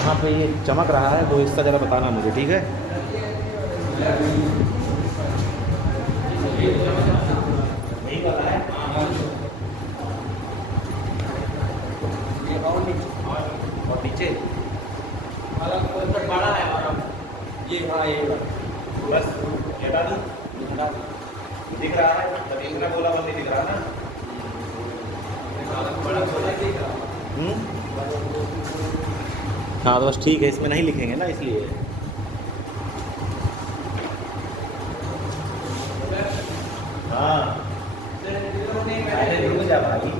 जहाँ पे ये चमक रहा है वो हिस्सा ज़रा बताना मुझे, ठीक है? यही वाला है। और नीचे बड़ा है हमारा ये। हाँ ये बस ये हटा दूँ? दिख रहा है तब इतना बोला नहीं दिख रहा ना। बड़ा छोटा दिख रहा। हाँ तो बस ठीक है, इसमें नहीं लिखेंगे ना इसलिए। हाँ अरे रुक जा भाई।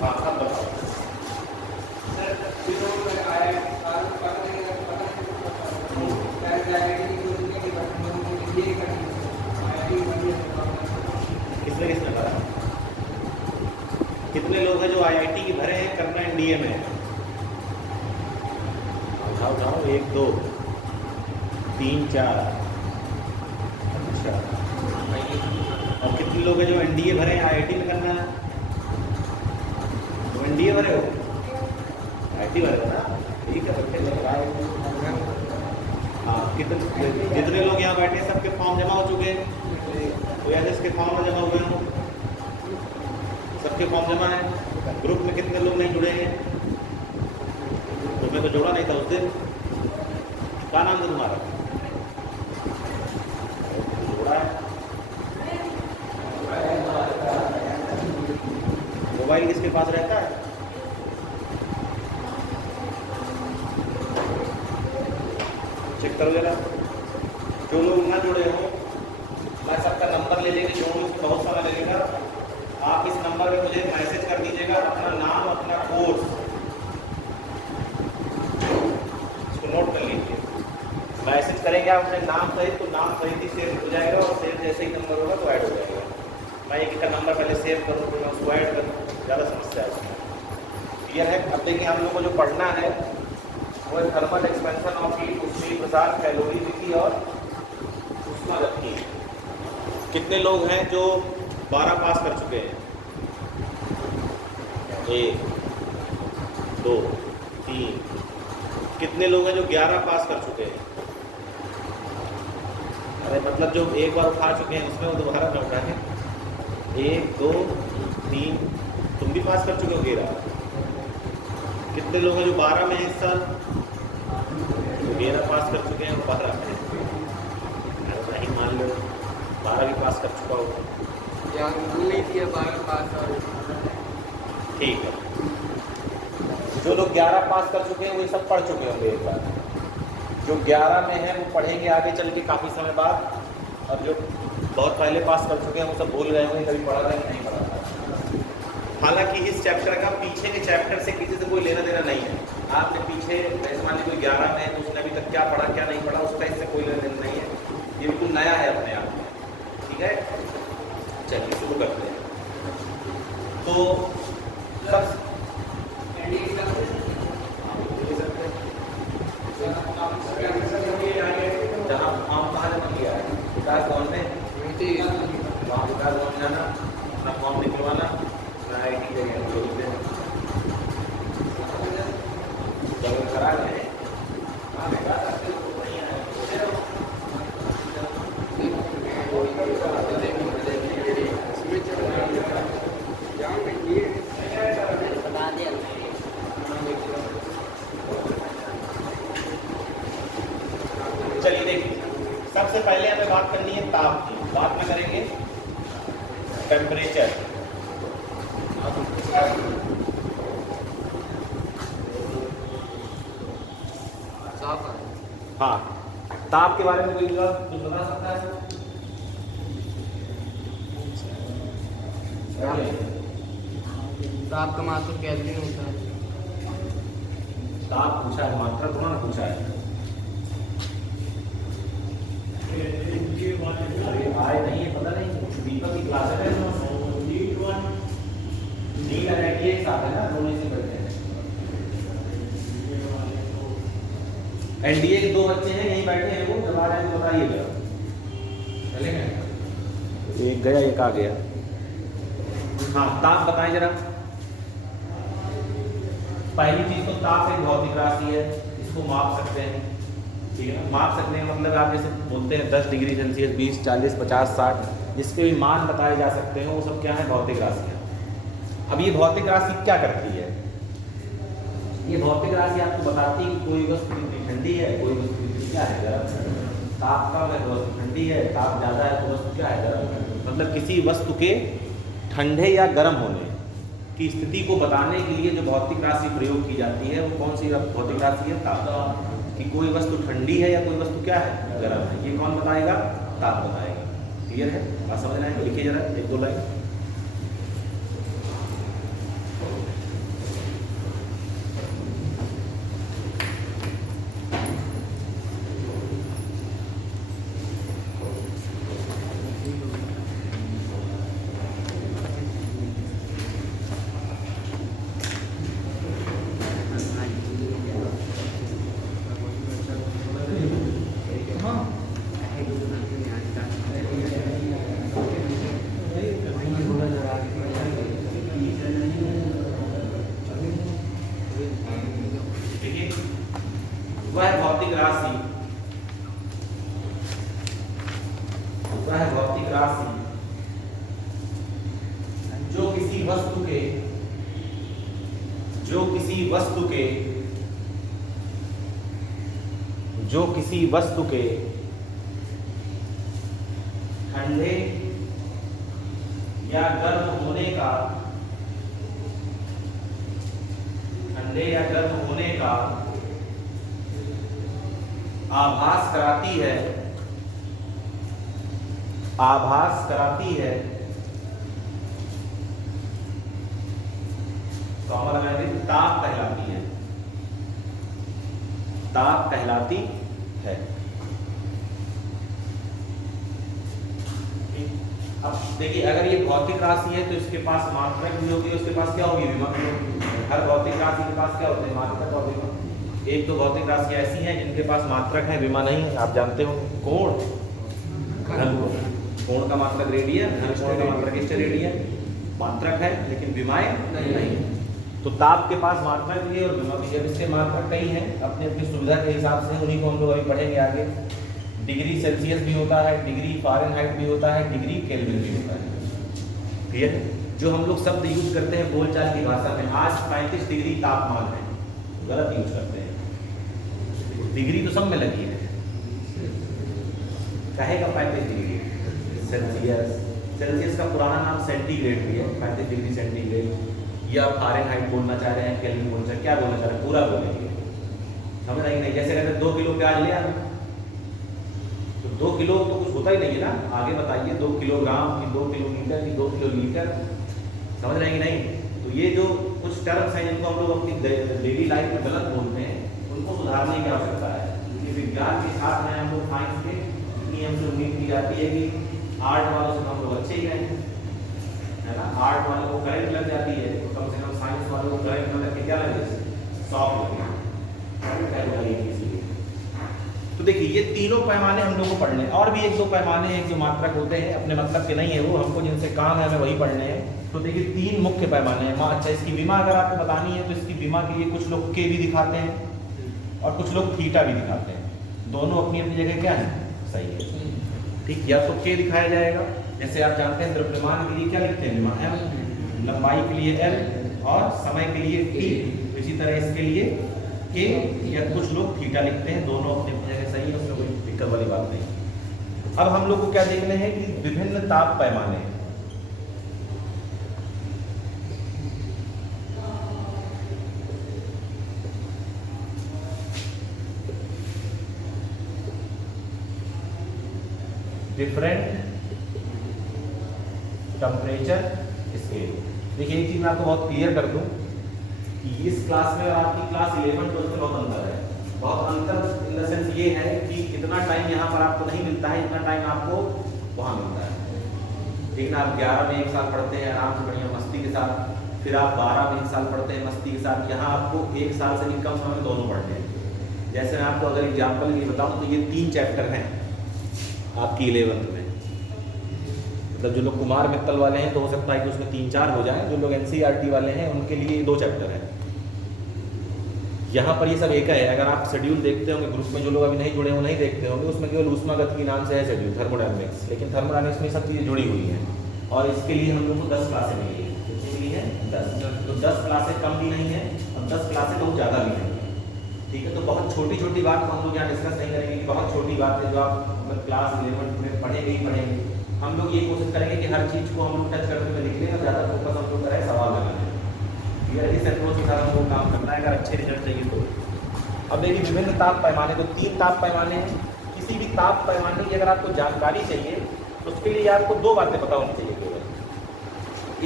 हाँ सब बताओ। किसने किसने भरा? कितने लोग हैं जो आईआईटी की भरे हैं, करना एनडीए में? उठाओ उठाओ, 1 2 3 4। अच्छा, और कितने लोग हैं जो एनडीए भरे हैं, आईआईटी में करना है? तो एनडीए भरे हो, आईआईटी भरे हो ना? ठीक है बच्चे लग रहा है। हाँ जितने लोग यहाँ बैठे हैं सबके फॉर्म जमा हो चुके हैं? कोई ऐसे इसके फॉर्म में जमा हुए हैं? सबके फॉर्म जमा है। ग्रुप में कितने लोग नहीं जुड़े हैं? तो मैं तो जोड़ा नहीं था उस दिन। क्या नाम था तुम्हारा? जोड़ा है। मोबाइल किसके पास रहता है? चेक करो जरा। जो लोग ना जुड़े हो, मैं सबका नंबर ले लेंगे, जो मुझे बहुत सारा लगेगा। आप इस नंबर पे मुझे मैसेज कर दीजिएगा अपना नाम, अपना कोर्स, इसको नोट कर लीजिए। मैसेज करेंगे आप अपने नाम सहित, तो नाम सहित ही सेव हो जाएगा, और सेव जैसे ही नंबर होगा तो ऐड हो जाएगा। मैं एक का नंबर पहले सेव करूँ तो मैं उसको ऐड करूँ, ज़्यादा समस्या है उसमें। क्लियर है? अब देखिए हम लोग को जो पढ़ना है वो है थर्मल एक्सपेंशन ऑफ हीट, ऊष्मीय प्रसार, कैलोरी विधि और ऊष्मागतिकी। कितने लोग हैं जो 12 पास कर चुके हैं? 1 2 3। कितने लोग हैं जो 11 पास कर चुके हैं? अरे मतलब जो एक बार उठा चुके हैं उसमें वो दोबारा ना उठाएं। 1 2 3। तुम भी पास कर चुके हो 11। कितने लोग हैं जो 12 में हैं इस साल? 11 पास कर चुके हैं और 12 में। नहीं मान लो 12 भी पास कर चुका होगा। नहीं किया 12 पास। और ठीक है, जो लोग 11 पास कर चुके हैं वो सब पढ़ चुके होंगे एक बार। जो 11 में है वो पढ़ेंगे आगे चल के काफ़ी समय बाद, और जो बहुत पहले पास कर चुके हैं वो सब भूल गए होंगे, कभी पढ़ा था कि नहीं पढ़ा था। हालांकि इस चैप्टर का पीछे के चैप्टर से किसी से कोई लेना देना नहीं है। आपने पीछे जैसे मान लीजिए कोई 11 में है तो उसने अभी तक क्या पढ़ा क्या नहीं पढ़ा उसका इससे कोई लेना देना नहीं है। ये बिल्कुल नया है अपने आप में। ठीक है, चलिए शुरू करते हैं। तो सब जहाँ फॉर्म कहाँ जमा किया है? विकास भवन में। वहाँ विकास भवन में जाना, अपना फॉर्म निकलवाना, आई टी जगह जब करा गए सबसे पहले हमें बात करनी है ताप की, बात में करेंगे टेम्परेचर। साफ है। हाँ, ताप के बारे में कोई कुछ बता सकता है? ताप का मात्रा केल्विन होता है। ताप पूछा है, मात्रा थोड़ा ना पूछा है। आए नहीं है, पता नहीं, दीपक की क्लास है नीट है, ये एक साथ है ना, दोनों से करते हैं। एनडीए के 2 बच्चे हैं यहीं बैठे हैं, वो जब आ जाए तो बताइएगा। चलेगा? एक गया, एक आ गया। हाँ, ताप बताएं जरा। पहली चीज तो ताप एक भौतिक राशि है, इसको माप सकते हैं, ठीक है ना। माप सकते हैं मतलब आप जैसे बोलते हैं 10 डिग्री सेल्सियस, 20, 40, 50, 60, जिसके भी मान बताए जा सकते हैं वो सब क्या है, भौतिक राशियाँ। अब ये भौतिक राशि क्या करती है? ये भौतिक राशि आपको बताती है कि कोई वस्तु कितनी ठंडी है, कोई वस्तु कितनी क्या है, गर्म। ताप कम है तो वस्तु ठंडी है, ताप ज़्यादा है तो वस्तु क्या है, गर्म। मतलब किसी वस्तु के ठंडे या गर्म होने की स्थिति को बताने के लिए जो भौतिक राशि प्रयोग की जाती है वो कौन सी भौतिक राशि है, ताप। कि कोई वस्तु ठंडी है या कोई वस्तु क्या है, गर्म है, ये कौन बताएगा, ताप बताएगा। क्लियर है, बात समझ रहे हैं? लिखिए जरा 1-2 लाइन। वह भौतिक राशि जो किसी वस्तु के ठंडे या गर्म होने का आभास कराती है तो हमारा ताप कहलाती है। अब देखिए, अगर ये भौतिक राशि है तो इसके पास मात्रक भी होगी, उसके पास क्या होगी, विमा भी होगी। हर भौतिक राशि के पास क्या होते हैं, मात्रक और विमा। एक तो भौतिक राशि ऐसी हैं जिनके पास मात्रक है, विमा नहीं है। आप जानते हो कोण, कोण का मात्रक रेडियन, कोण का मात्रक स्टेरेडियन। मात्रक है लेकिन विमाएं नहीं। तो ताप के पास मात्रक भी है और विमा भी है। इसके मात्रक कई हैं, अपनी अपनी सुविधा के हिसाब से, उन्हीं को हम लोग अभी पढ़ेंगे आगे। डिग्री सेल्सियस भी होता है, डिग्री फ़ारेनहाइट भी होता है, डिग्री केल्विन भी होता है। क्लियर है? जो हम लोग शब्द यूज करते हैं बोलचाल की भाषा में, आज 35 डिग्री तापमान है, गलत यूज करते हैं। डिग्री तो सब में लगी है, कहेगा 35 डिग्री सेल्सियस। सेल्सियस का पुराना नाम सेंटीग्रेड भी है, 35 डिग्री सेंटीग्रेड। या फ़ारेनहाइट बोलना चाह रहे हैं, केल्विन बोलना चाह रहे हैं, क्या बोलना चाह रहे हैं, पूरा बोलेंगे, समझ आएगी नहीं। जैसे कहते हैं 2 किलो प्याज ले आना, तो 2 किलो तो कुछ होता ही नहीं है ना, आगे बताइए 2 किलोग्राम की 2 किलोमीटर की 2 किलो लीटर, समझ रहे हैं कि नहीं। तो ये जो कुछ टर्म्स हैं जिनको हम लोग अपनी डेली लाइफ में गलत बोलते हैं, उनको सुधारने की आवश्यकता है। क्योंकि विज्ञान के साथ में हम लोग साइंस के इतनी हमसे उम्मीद की जाती है कि आर्ट वालों से हम लोग अच्छे ही गए है ना। आर्ट वालों को करंट लग जाती है तो कम से कम साइंस वालों को करंट न लग के क्या लगे, शॉक लगे। तो देखिए, ये तीनों पैमाने हम लोग को पढ़ने, और भी 1-2 पैमाने हैं जो मात्रक होते हैं, अपने मतलब के नहीं है वो, हमको जिनसे काम है हमें वही पढ़ने हैं। तो देखिए 3 मुख्य पैमाने हैं। अच्छा, इसकी विमा अगर आपको बतानी है तो इसकी विमा के लिए कुछ लोग के भी दिखाते हैं और कुछ लोग थीटा भी दिखाते हैं। दोनों अपनी अपनी जगह क्या है, सही है, ठीक। या तो के दिखाया जाएगा, जैसे आप जानते हैं द्रव्यमान के लिए क्या लिखते हैं, विमा m, लंबाई के लिए l और समय के लिए t। इसी तरह इसके लिए के, या कुछ लोग थीटा लिखते हैं। दोनों अपने अपनी जगह सही है, उसमें कोई दिक्कत वाली बात नहीं। अब हम लोग को क्या देखने हैं कि विभिन्न ताप पैमाने, डिफरेंट टेम्परेचर स्केल। देखिए एक चीज मैं आपको बहुत क्लियर कर दूं कि इस क्लास में और आपकी क्लास 11 12 में बहुत अंतर है। बहुत अंतर इन द सेंस ये है कि इतना टाइम यहाँ पर आपको नहीं मिलता है, इतना टाइम आपको वहाँ मिलता है। लेकिन आप 11 में 1 साल पढ़ते हैं आराम से बढ़िया मस्ती के साथ, फिर आप 12 में 1 साल पढ़ते हैं मस्ती के साथ। यहाँ आपको 1 साल से भी कम समय में दोनों पढ़ते हैं। जैसे मैं आपको अगर एग्जाम्पल ये बताऊँ तो ये 3 चैप्टर हैं आपकी 11th में। मतलब जो लोग कुमार मित्तल वाले हैं तो हो सकता है कि उसमें 3-4 हो जाएं, जो लोग NCERT वाले हैं उनके लिए 2 चैप्टर हैं। यहाँ पर ये सब एक है। अगर आप शेड्यूल देखते होंगे ग्रुप में, जो लोग अभी नहीं जुड़े वो नहीं देखते होंगे, उसमें केवल ऊष्मागतिकी नाम से है शेड्यूल, थर्मोडायनेमिक्स। लेकिन थर्मोडायनेमिक्स में सब चीज़ें जुड़ी हुई हैं और इसके लिए हम लोग को 10 क्लासें मिली हैं। कितनी मिली है? 10। तो 10 क्लासें कम भी नहीं है और 10 क्लासें बहुत ज़्यादा भी नहीं है। ठीक है, तो बहुत छोटी छोटी बात को हम लोग यहाँ डिस्कस नहीं करेंगे कि बहुत छोटी बात है जो आप मतलब क्लास 11 में पढ़ेंगे ही पढ़ेंगे। हम लोग ये कोशिश करेंगे कि हर चीज़ को हम लोग टच करते हुए लिख लें और ज़्यादा फोकस हम लोग करें सवाल लगाने। इस अप्रोच के साथ हमको काम करना है अगर अच्छे रिजल्ट चाहिए तो। अब देखिए विभिन्न ताप पैमाने, तो 3 ताप पैमाने हैं। किसी भी ताप पैमाने की अगर आपको जानकारी चाहिए तो उसके लिए आपको 2 बातें पता होनी चाहिए केवल।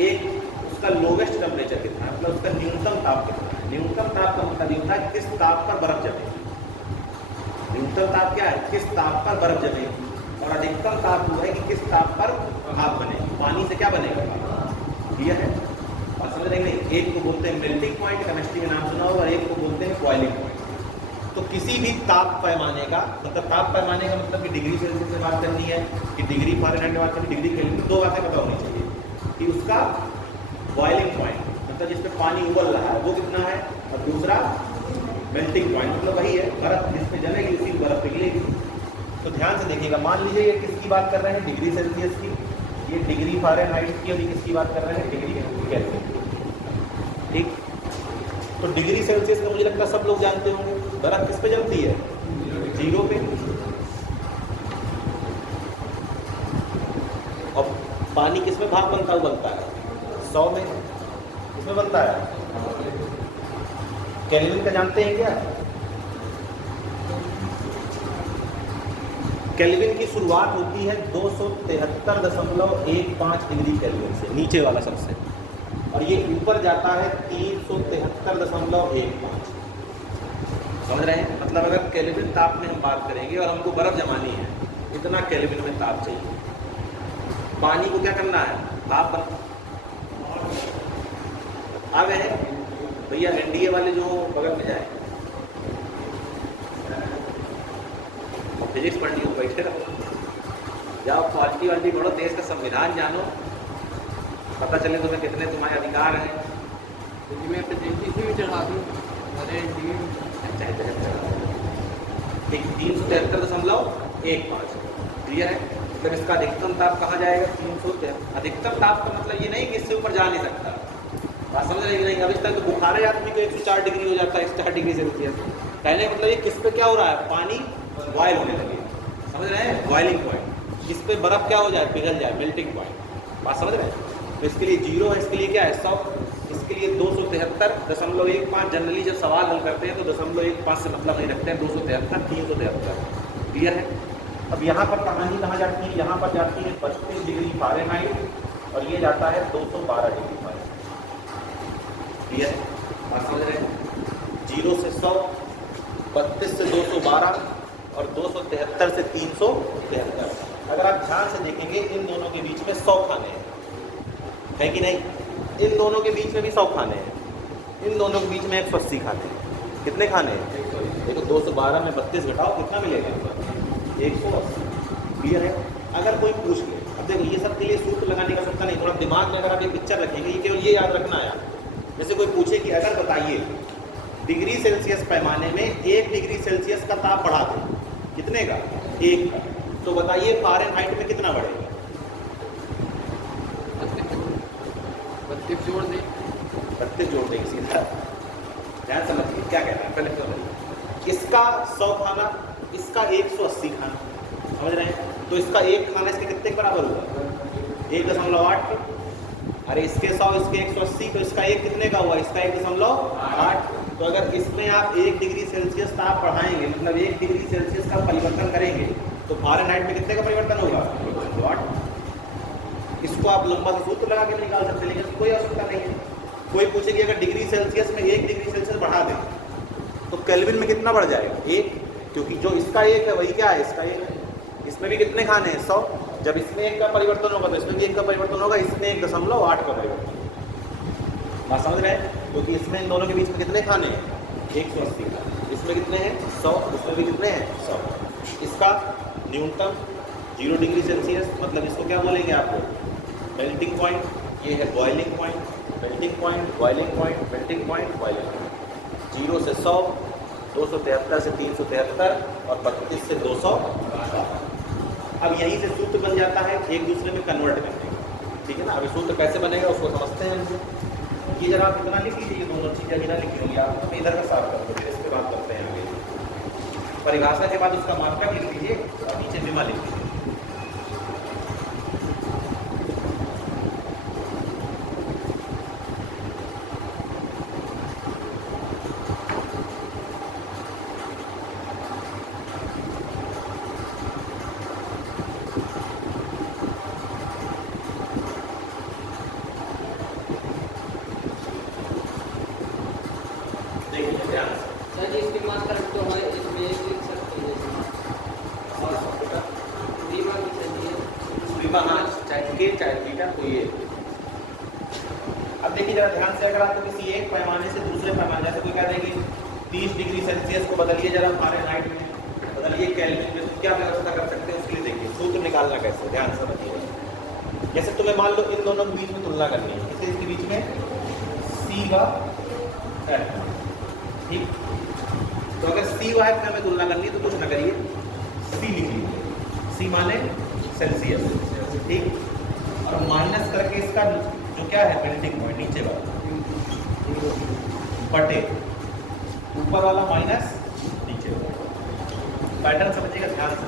एक उसका लोवेस्ट टेम्परेचर कितना है, मतलब उसका न्यूनतम ताप कितना है। न्यूनतम ताप का मतलब ये होता है किस ताप पर बर्फ जमेगी। न्यूनतम ताप क्या है? किस ताप पर बर्फ जमेगी। और अधिकतम ताप वो है कि किस ताप पर भाप बनेगी। पानी से क्या बनेगा? क्लियर है? और समझ रहे नहीं, एक को बोलते हैं मेल्टिंग पॉइंट, केमिस्ट्री में नाम सुना होगा, एक को बोलते हैं बॉइलिंग पॉइंट। तो किसी भी ताप पैमाने का मतलब, ताप पैमाने का मतलब कि डिग्री सेल्सियस से बात करनी है कि डिग्री फ़ारेनहाइट में बात करनी, डिग्री केल्विन, 2 बातें पता होनी चाहिए कि उसका बॉइलिंग पॉइंट मतलब जिस पे पानी उबल रहा है वो कितना है, और दूसरा मेल्टिंग पॉइंट मतलब वही है बर्फ जिस पे जमेगी उसी बर्फ पिघलेगी। तो ध्यान से देखिएगा, मान लीजिए ये किसकी बात कर रहे हैं? डिग्री सेल्सियस की। ये डिग्री फ़ारेनहाइट की, और ये किसकी बात कर रहे हैं? Degree kelvin. ठीक, तो डिग्री सेल्सियस का मुझे लगता है सब लोग जानते होंगे। बर्फ किस पे जमती है? 0 पे। और पानी किस में भाप बनता है? 100 में। किसमें बनता है? केल्विन का जानते हैं क्या? केल्विन की शुरुआत होती है 273.15 डिग्री केल्विन से, नीचे वाला सबसे, और ये ऊपर जाता है 373.15। समझ रहे हैं? मतलब अगर केल्विन ताप में हम बात करेंगे और हमको बर्फ जमानी है, इतना केल्विन में ताप चाहिए। पानी को क्या करना है? भाप आ गए हैं भैया। NDA वाले जो बगल में जाए, फिजिक्स पढ़नी हो बैठे रहो, जाओ पॉलिटी वाली पढ़ो, देश का संविधान जानो, पता चले तुम्हें कितने तुम्हारे अधिकार हैं। तो जी मैं फिजिक्स भी चढ़ा दूँ। अरे जी ठीक, 373.15। क्लियर है? फिर इसका अधिकतम ताप कहाँ जाएगा? 373। अधिकतम ताप का मतलब ये नहीं कि इससे ऊपर जा नहीं सकता। बात समझ रहे नहीं? अभी तक तो बुखारे आदमी को 104 डिग्री हो जाता है, 104 डिग्री सेल्सियस। कहने का मतलब ये किस पे क्या हो रहा है? पानी बॉयल होने लगे। समझ रहे हैं? बॉइलिंग पॉइंट, जिस पे बर्फ क्या हो जाए? पिघल जाए, मेल्टिंग पॉइंट। बात समझ रहे हैं? तो इसके लिए 0 है, इसके लिए क्या है? 100, इसके लिए 273.15। जनरली जब सवाल हल करते हैं तो 0.15 से मतलब नहीं रखते हैं, 273, 373। क्लियर है? अब यहाँ पर कहानी कहाँ जाती है? यहाँ पर जाती है 32 डिग्री फ़ारेनहाइट और ये जाता है 212 डिग्री फ़ारेनहाइट। क्लियर है? बात समझ रहे हैं? 0 से 100, 32 से 212 और 273 से 373। अगर आप ध्यान से देखेंगे इन दोनों के बीच में 100 खाने हैं, है कि नहीं? इन दोनों के बीच में भी 100 खाने हैं, इन दोनों के बीच में 180 खाने हैं। कितने खाने हैं? देखो 212 में 32 घटाओ, कितना मिलेगा? 180। क्लियर है? अगर कोई पूछ ले, अब देखो ये सब के लिए सूत्र लगाने का सकता नहीं, थोड़ा दिमाग में अगर आप ये पिक्चर रखेंगे, ये केवल ये याद रखना है। जैसे कोई पूछे कि अगर बताइए डिग्री सेल्सियस पैमाने में 1 डिग्री सेल्सियस का ताप बढ़ा दो, कितने का? 1 का। तो बताइए फ़ारेनहाइट में कितना बढ़ेगा? 32 जोड़ दें। 32 जोड़ देंगे सीधा। ध्यान समझिए क्या कह रहा है, पहले समझिए। इसका 100 खाना, इसका 180 खाना। समझ रहे हैं? तो इसका एक खाना इसके कितने के बराबर हुआ? 1.8 के। अरे इसके 100 इसके 180, तो इसका एक कितने का हुआ? इसका 1.8। तो अगर इसमें आप 1 डिग्री सेल्सियस ताप बढ़ाएंगे, मतलब 1 डिग्री सेल्सियस का परिवर्तन करेंगे, तो फ़ारेनहाइट में कितने का परिवर्तन होगा? 1.8। इसको आप लंबा सा सूत्र लगा के निकाल सकते हैं, लेकिन इसकी कोई आवश्यकता नहीं है। कोई पूछे कि अगर डिग्री सेल्सियस में 1 डिग्री सेल्सियस बढ़ा दें तो केल्विन में कितना बढ़ जाएगा? 1, क्योंकि जो इसका 1 है वही क्या है? इसका 1 है। इसमें भी कितने खाने हैं? 100। जब इसमें 1 का परिवर्तन होगा तो इसमें भी 1 का परिवर्तन होगा, इसमें 1.8 का परिवर्तन। बात समझ रहे हैं? क्योंकि इसमें इन दोनों के बीच में कितने खाने हैं? 180। इसमें कितने हैं? 100। इसमें भी कितने हैं? 100। इसका न्यूनतम 0 डिग्री सेल्सियस, मतलब इसको क्या बोलेंगे आपको? Melting point. ये है boiling point, melting point, boiling point, melting point, boiling point. 0 से 100, 273 से 373 और 32 से 200। अब यहीं से सूत्र बन जाता है एक दूसरे में कन्वर्ट करने का, ठीक है ना? अभी सूत्र कैसे बनेगा उसको समझते हैं हम। ये जरा आप इतना लिख लीजिए, ये दोनों चीज़ें अभी ना लिखी होंगी आप, तो इधर का साफ कर दो, फिर इस पर बात करते हैं आगे। परिभाषा के बाद उसका मार्कर लिख लीजिए और नीचे बीमा लिख लीजिए। सर जी इसकी मात्रा तो है, इसमें एक लिख सकते हैं बीमा की चाहिए। बीमा हाँ, चाहे के चाहे बीटा, तो ये। अब देखिए जरा ध्यान से, अगर आपको किसी एक पैमाने से दूसरे पैमाने, जैसे कोई कह दें कि 30 डिग्री सेल्सियस को बदलिए जरा फ़ारेनहाइट में, बदलिए केल्विन में, तो क्या व्यवस्था कर सकते हैं? उसके लिए देखिए सूत्र निकालना कैसे, ध्यान से समझिए। जैसे तुम्हें मान लो इन दोनों के बीच में तुलना करनी है, जैसे इसके बीच में C व F, ठीक? तो अगर C व F में हमें तुलना करनी है तो कुछ ना करिए, C लिख लीजिए। C माने सेल्सियस, ठीक? और माइनस करके इसका जो क्या है मेल्टिंग पॉइंट, नीचे वाला बटे ऊपर वाला माइनस नीचे वाला। पैटर्न समझिएगा ध्यान से,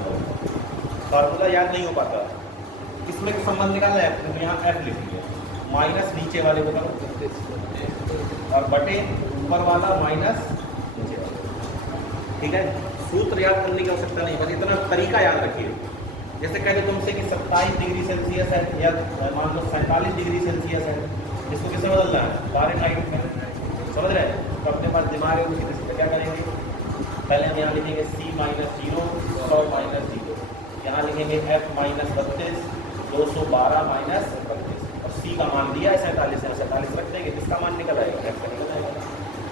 फॉर्मूला याद नहीं हो पाता। इसमें संबंध निकालना है तो यहाँ F लिख लिया, माइनस नीचे वाले को और बटे ऊपर वाला माइनस नीचे वाला, ठीक है? सूत्र याद करने की आवश्यकता नहीं, बस इतना तरीका याद रखिए। जैसे कह दो तुमसे कि 27 डिग्री सेल्सियस है या मान लो 47 डिग्री सेल्सियस है, इसको किससे बदलना है? फ़ारेनहाइट में, समझ रहे हैं? तो अपने पास दिमाग है, उसी से क्या करेंगे? पहले हम यहाँ लिखेंगे C माइनस 0, 100 माइनस 0, यहाँ लिखेंगे F माइनस 32, 212 माइनस 32, और C का मान दिया है 47 है, 47 रख देंगे, किसका मान निकल आएगा? F का निकल आएगा।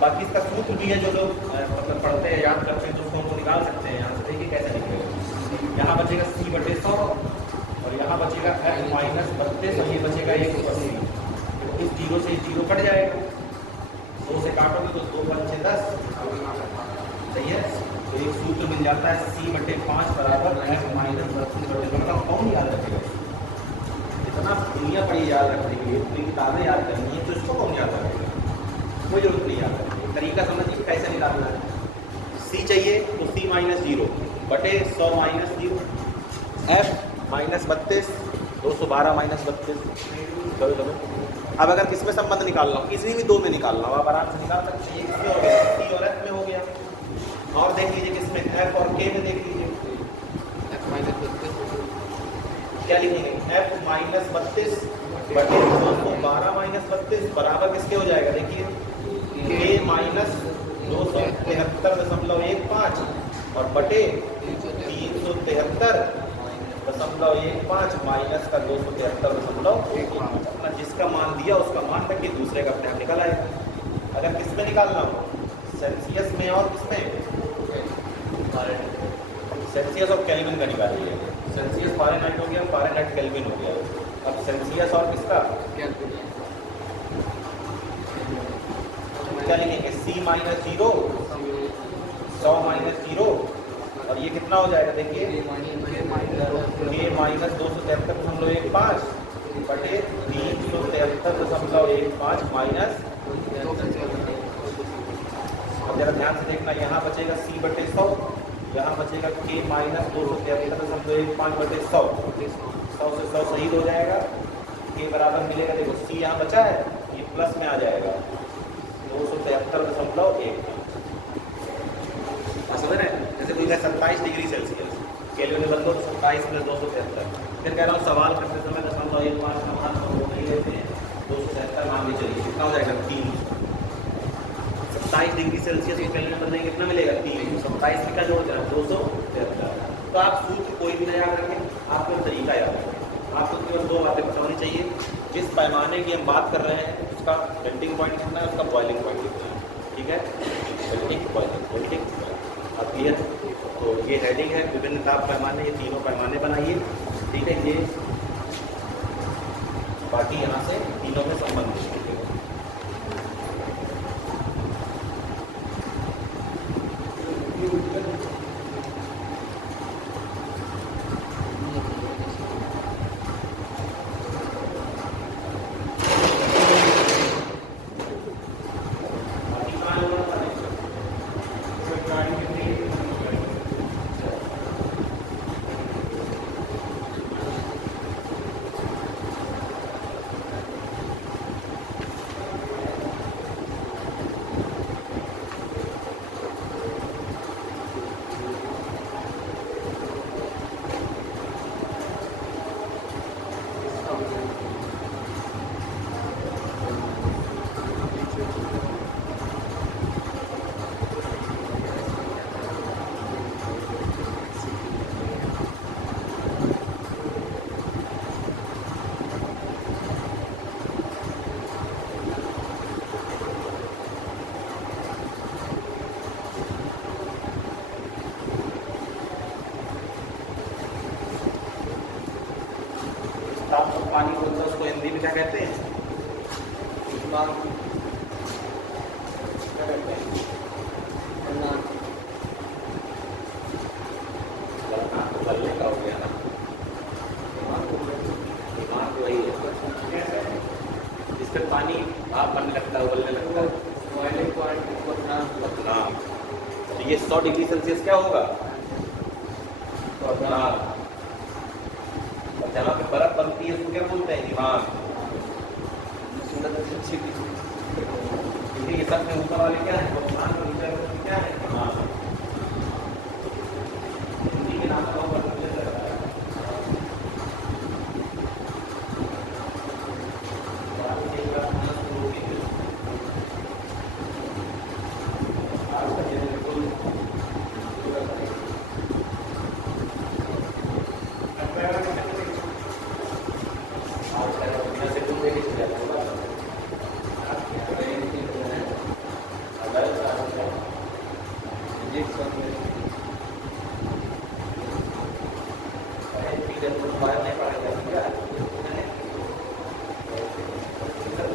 बाकी इसका सूत्र भी है, जो लोग मतलब पढ़ते हैं, याद करते हैं, तो उसको हमको निकाल सकते हैं यहाँ से। देखिए कैसे निकलेगा। यहाँ बचेगा C बटे 100 और यहाँ बचेगा F माइनस 32 और ये बचेगा 180। तो इस 0 से 0 कट जाएगा, 2 से काटोगे तो 2 5 10, सही है? तो एक सूत्र मिल जाता है C बटे 5 बराबर F माइनस 32 बटे 2। मतलब कौन याद रखेगा? इतना दुनिया पड़ी याद रखने के लिए, पूरी किताबें याद करनी है, तो इसको कौन याद रखेगा? कोई जरूरत नहीं याद रखने। तरीका समझिए कैसे निकालना है। C चाहिए तो C माइनस 0 बटे 100 माइनस 0, F माइनस 32, 212 माइनस 32। चलो अब अगर किस में संबंध निकालना हो, किसी भी दो में निकालना हो, आप आराम से निकाल सकते हैं। इसमें हो गया, C और F में हो गया। और देख लीजिए किसमें, F और K में देख लीजिए। F माइनस 32 क्या लिखेंगे? F माइनस 32 बटे 212 माइनस 32 बराबर किसके हो जाएगा? देखिए K माइनस 273.15 और बटे 373.15 माइनस का 273.15। जिसका मान दिया उसका मान रखिए, दूसरे का अपने आप निकल आएगा। अगर किस में निकालना हो, सेल्सियस में और किसमें, सेल्सियस और केल्विन का निकालिए। सेल्सियस फ़ारेनहाइट हो गया, फ़ारेनहाइट केल्विन हो गया। अब सेल्सियस और किसका क्या लिखेंगे? C माइनस 0, 100 माइनस 0 और ये कितना हो जाएगा? देखिए K माइनस 273.15 बटे 373.15 माइनस। अब जरा ध्यान से देखना, यहाँ बचेगा C बटे 100 यहाँ बचेगा k माइनस 273.15/100। 100 से 100 शहीद हो जाएगा, k बराबर मिलेगा, देखो c यहाँ बचा है, ये प्लस में आ जाएगा 273.1। समझ रहे हैं? जैसे कोई 27 डिग्री सेल्सियस, केल्विन में बदलो तो 27 + 273। फिर कह रहा हूँ सवाल करते समय 0.15 का मान हम लोग नहीं लेते हैं, 273 मान के चलिए, कितना हो जाएगा 3। 27 डिग्री सेल्सियस को केल्विन में बदलेंगे कितना मिलेगा 3। 27 का जोड़ देना 273। तो आप सूत्र कोई भी ना याद रखें, आपको तरीका याद रखें। आपको केवल 2 बातें पता होनी चाहिए, जिस पैमाने की हम बात कर रहे हैं उसका मेल्टिंग पॉइंट कितना है, उसका बॉइलिंग पॉइंट कितना है। ठीक है, मेल्टिंग बॉइलिंग अब क्लियर। तो ये हेडिंग है विभिन्न ताप पैमाने, ये तीनों पैमाने बनाइए। ठीक है, ये बाकी यहाँ से तीनों में संबंधित है। पानी बोलता है उसको हिंदी में क्या कहते हैं? क्या कहते हैं? बल्ले का हो गया ना, दिमाग वही है जिस पर पानी भाप बनने लगता है, उबलने लगता है। हाँ, तो ये 100 डिग्री सेल्सियस क्या होगा? जहाँ पे बर्फ बनती है उसको क्या बोलते हैं? दिमाग। ये सब में ऊपर वाले क्या है? क्या है? दिमाग। हिंदी के नाम का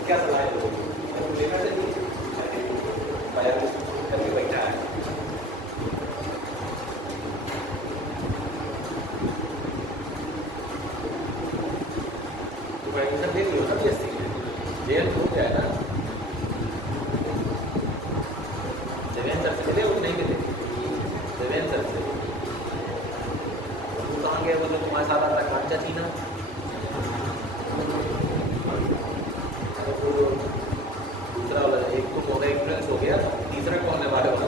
क्या सलाह है? लेना चाहिए करके बैठा है। तो एडमिशन दे दियो ना बीएससी जेल हो जाए ना, देवेंद्र सर से मिले वो नहीं मिले? देवेंद्र सर से वो कहाँ गए? वो जो तुम्हारे साथ आता कांचा थी ना, दूसरा वाला एक तो हो गया इन्फ्लुएंस हो गया, तीसरा कौन है वाले वाला?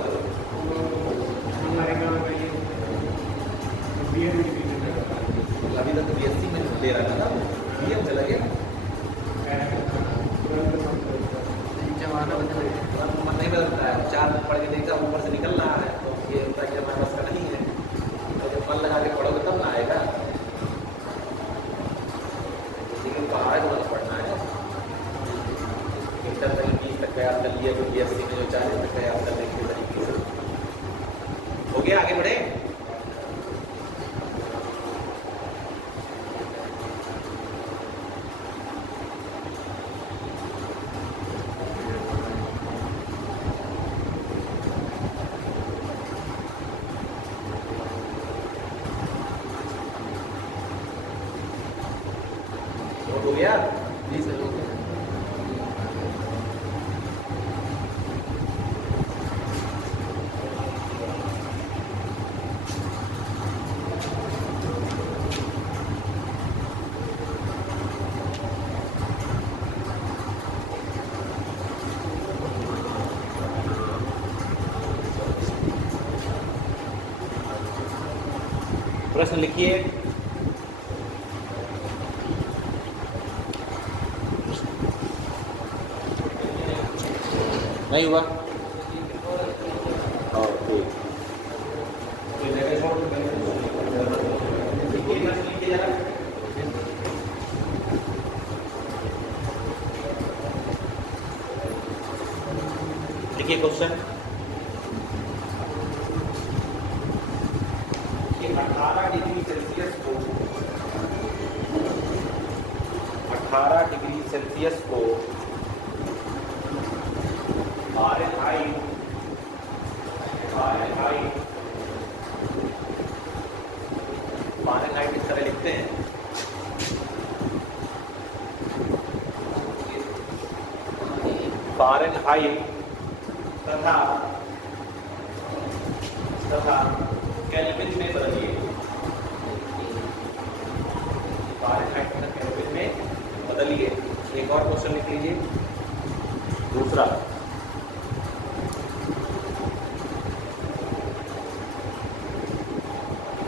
अभी तक बीएससी में दे रहा था ना, बीएम चला गया। जमाना बदल गया, मन नहीं बदलता है। 4 दिन पढ़ के देखा ऊपर से निकल रहा है, तो ये होता है कि हमारे पास का नहीं है। तो जब मन लगा के पढ़ोगे तब ना आएगा। लेकिन पहाड़ को पढ़ना है। इंटर तक 20 तक तैयार कर लिया, तो बीएससी में जो 40 तक तैयार करने के तरीके से हो गया। आगे बढ़े। हो गया। जी सर, हो गया। प्रश्न लिखिए। नहीं हुआ? और ठीक। लिखिए क्वेश्चन। 18 डिग्री सेल्सियस को 18 डिग्री सेल्सियस को फारेनहाइट इस तरह लिखते हैं। फारेनहाइट तथा केल्विन में बदलिए। फारेनहाइट तथा केल्विन में बदलिए। एक और क्वेश्चन लिख लीजिए, दूसरा।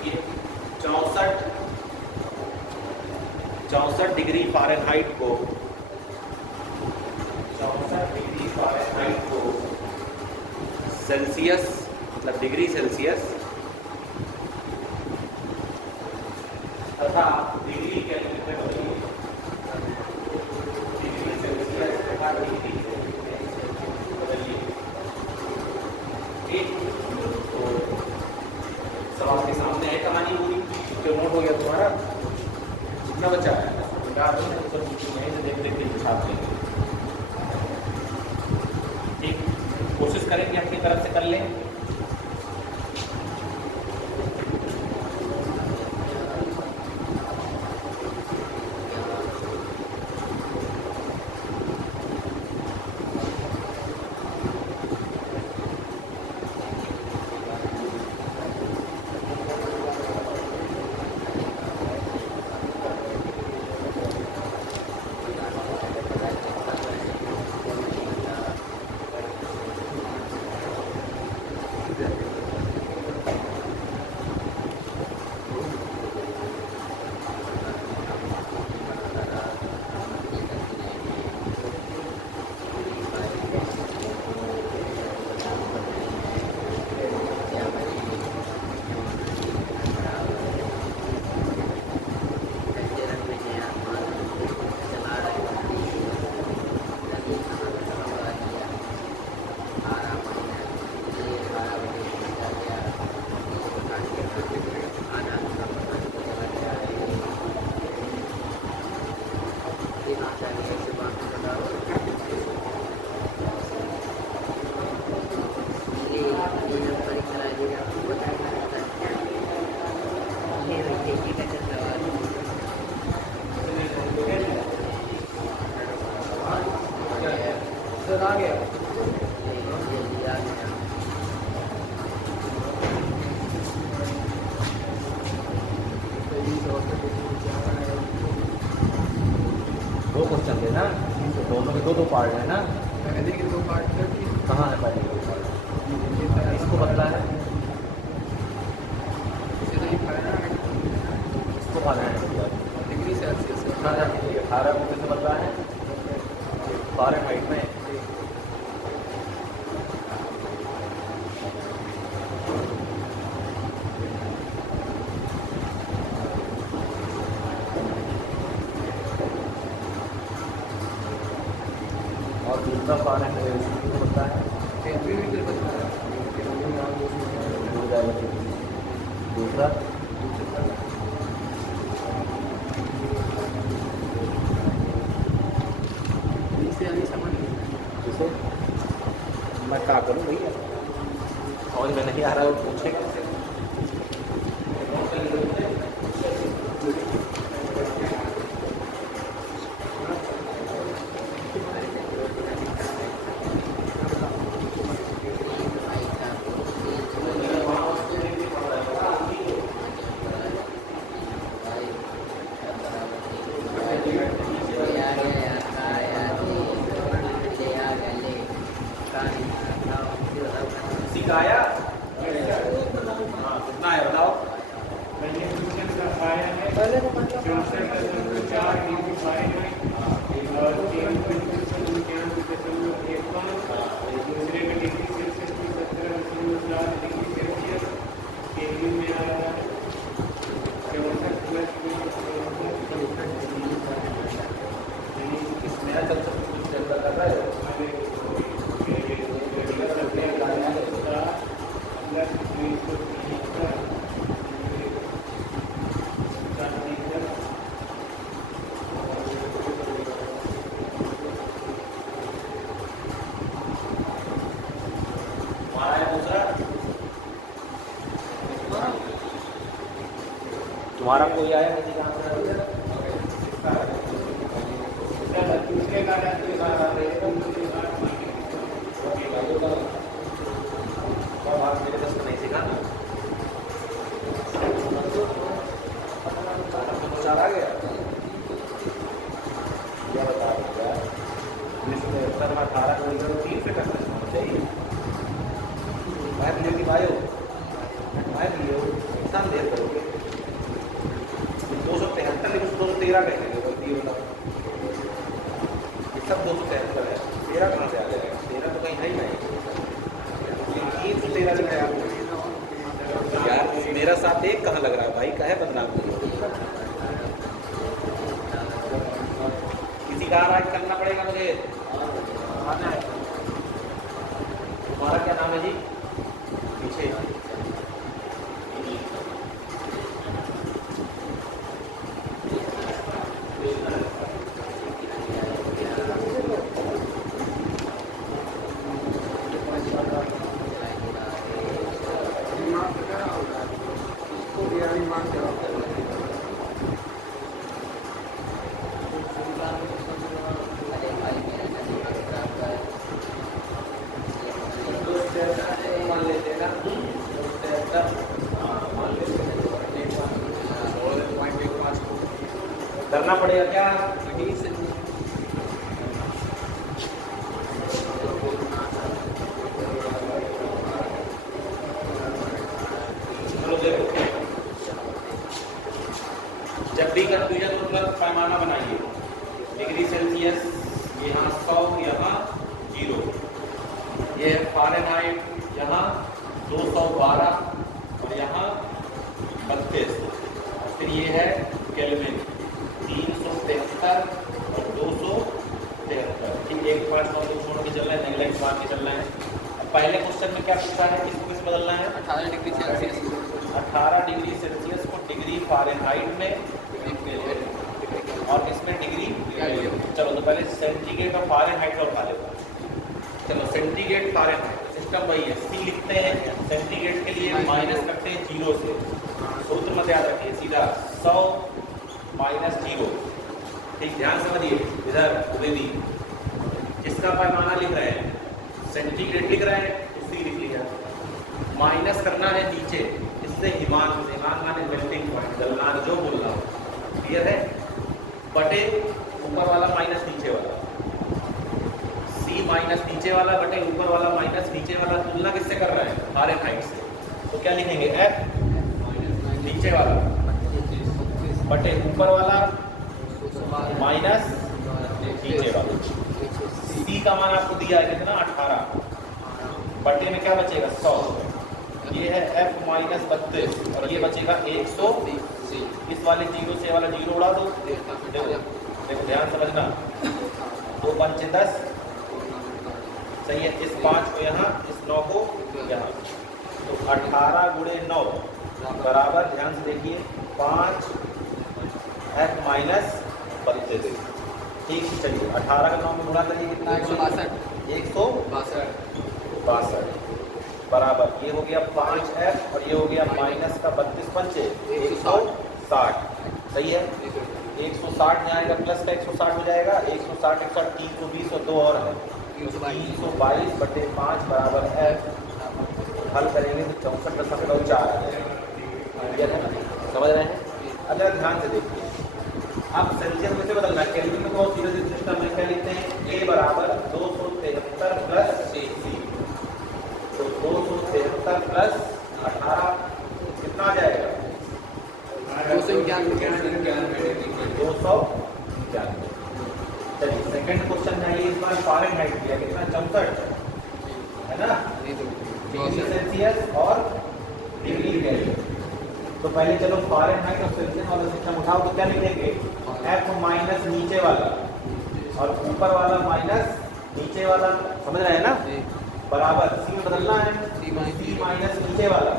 ये 64 डिग्री फारेनहाइट को 64 डिग्री फारेनहाइट को सेल्सियस मतलब डिग्री सेल्सियस तथा डिग्री केल्विन में बदलिए। डिग्री सेल्सियस तथा डिग्री केल्विन में बदलिए। ठीक, तो सवाल के सामने है कहानी पूरी। जो नोट हो गया तुम्हारा? कितना बचा है? देख देख के छाप लेंगे। ठीक, कोशिश करेंगे अपनी तरफ से कर लें। आ गया। दो क्वेश्चन थे ना, दोनों के दो पार्ट है ना। पहले के 2 पार्ट कर दिए। कहाँ है पहले के पार्ट? इसको बदला है, इसे तो ये फारेनहाइट इसको फारेनहाइट बदला है। डिग्री सेल्सियस 18 को कैसे बदला है? फारेनहाइट में। और दूसरा फारेनहाइट को बदला है केल्विन मीटर बदला है। दूसरा इसे अभी समझ नहीं। जिसे मैं क्या करूँ भैया, समझ में नहीं आ रहा है, वो पूछे कैसे? सिखाया हमारा है दूसरा, तुम्हारा कोई आया किसी का आंसर मेरे बस में नहीं सीखा ना, चार आ गया क्या बता रहे हैं इसमें 18 को 3 से करना चाहिए मैथ लेगी भाई मैथ लिए इंसान देर करोगे 273 लेकिन 213 कहेंगे गलती होगा ये सब 273 है 13 कहाँ से आ जाएगा 13 तो कहीं है ही नहीं 313 लिखा है यार मेरा साथ एक कहाँ लग रहा है भाई काहे बदनाम किसी का राइट करना पड़ेगा मुझे तुम्हारा क्या नाम है जी पीछे करना पड़ेगा क्या चलो देखो जब भी कंफ्यूजन मतलब पैमाना बनाइए डिग्री सेल्सियस यहाँ 100 यहाँ 0 ये है फ़ारेनहाइट यहाँ 212 और यहाँ 32 फिर ये है केल्विन 373 और 273 ठीक 1 5 9 2 छोड़ के चल रहे हैं नेगलेक्ट मार के चल रहे हैं। अब पहले क्वेश्चन में क्या पूछा है किसको किस बदलना है 18 डिग्री सेल्सियस 18 डिग्री सेल्सियस को डिग्री फ़ारेनहाइट में और इसमें डिग्री चलो तो पहले सेंटीग्रेड और फ़ारेनहाइट का उठा लेते हैं। चलो सेंटीग्रेड फ़ारेनहाइट सिस्टम वही है सी लिखते हैं सेंटीग्रेड के लिए माइनस करते हैं 0 से सूत्र मत याद रखिए सीधा 100 माइनस 0 ठीक ध्यान समझिए इधर द्विवेदी जिसका पैमाना लिख रहे हैं सेंटीग्रेड लिख रहे हैं उसी लिख लिया माइनस करना है नीचे इससे हिमांक माने मेल्टिंग पॉइंट गलनार जो बोल रहा हूँ क्लियर है बटे ऊपर वाला माइनस नीचे वाला सी माइनस नीचे वाला बटे ऊपर वाला माइनस नीचे वाला तुलना किससे कर रहा है फ़ारेनहाइट से तो क्या लिखेंगे एफ नीचे वाला बटे ऊपर वाला माइनस नीचे वाला सी का मान आपको दिया है कितना 18 बटे में क्या बचेगा 100 ये है एफ माइनस 32 और ये बचेगा 130 इस वाले 0 से वाला 0 उड़ा दो देखो ध्यान समझना 2 5 10 सही है इस 5 को यहाँ इस 9 को यहाँ तो 18 गुणे 9 बराबर ध्यान से देखिए 5 एफ माइनस 32 ठीक चलिए 18 का 9 में गुणा करिए कितना 162 बराबर ये हो गया 5f और ये हो गया माइनस का 32 पंचे 160 सही है 160 यहाँ आएगा प्लस का 160 हो जाएगा 160 160 320 और 2 और है 322 बटे 5 बराबर f हल करेंगे तो 64.4 आ जाएगा क्लियर है समझ रहे हैं अगर ध्यान से देखिए अब सेल्सियस में से बदलना है केल्विन में तो सीधे सिस्टम में क्या लिखते हैं a बराबर 273 प्लस सी तो 273 प्लस 18 कितना आ जाएगा 291 चलिए सेकंड क्वेश्चन में आइए इस बार फ़ारेनहाइट दिया कितना 64 है ना डिग्री सेल्सियस और डिग्री केल्विन तो पहले चलो फ़ारेनहाइट और सेल्सियस वाला सिस्टम उठाओ तो क्या लिखेंगे एफ माइनस नीचे वाला और ऊपर वाला माइनस नीचे वाला समझ रहे हैं ना बराबर सी में बदलना है सी माइनस नीचे वाला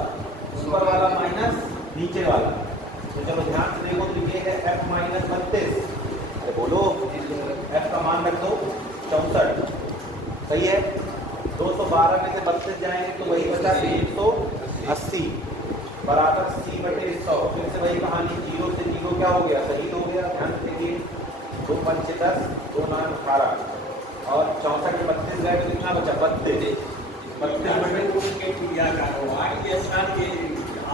ऊपर वाला माइनस नीचे वाला। तो चलो ध्यान से देखो, तो ये है f माइनस 32। अरे बोलो, f का मान रख दो 64, सही है। 212 में से 32 जाएंगे तो वही बचा 180 बराबर c बटे 100। फिर से वही कहानी, 0 से 0 क्या हो गया, सही हो गया। ध्यान से देखिए, 2 5 10, 2 9 18 और 64 के 32 गए तो कितना बचा, 32 बटे किया कार्रवाई ये सारी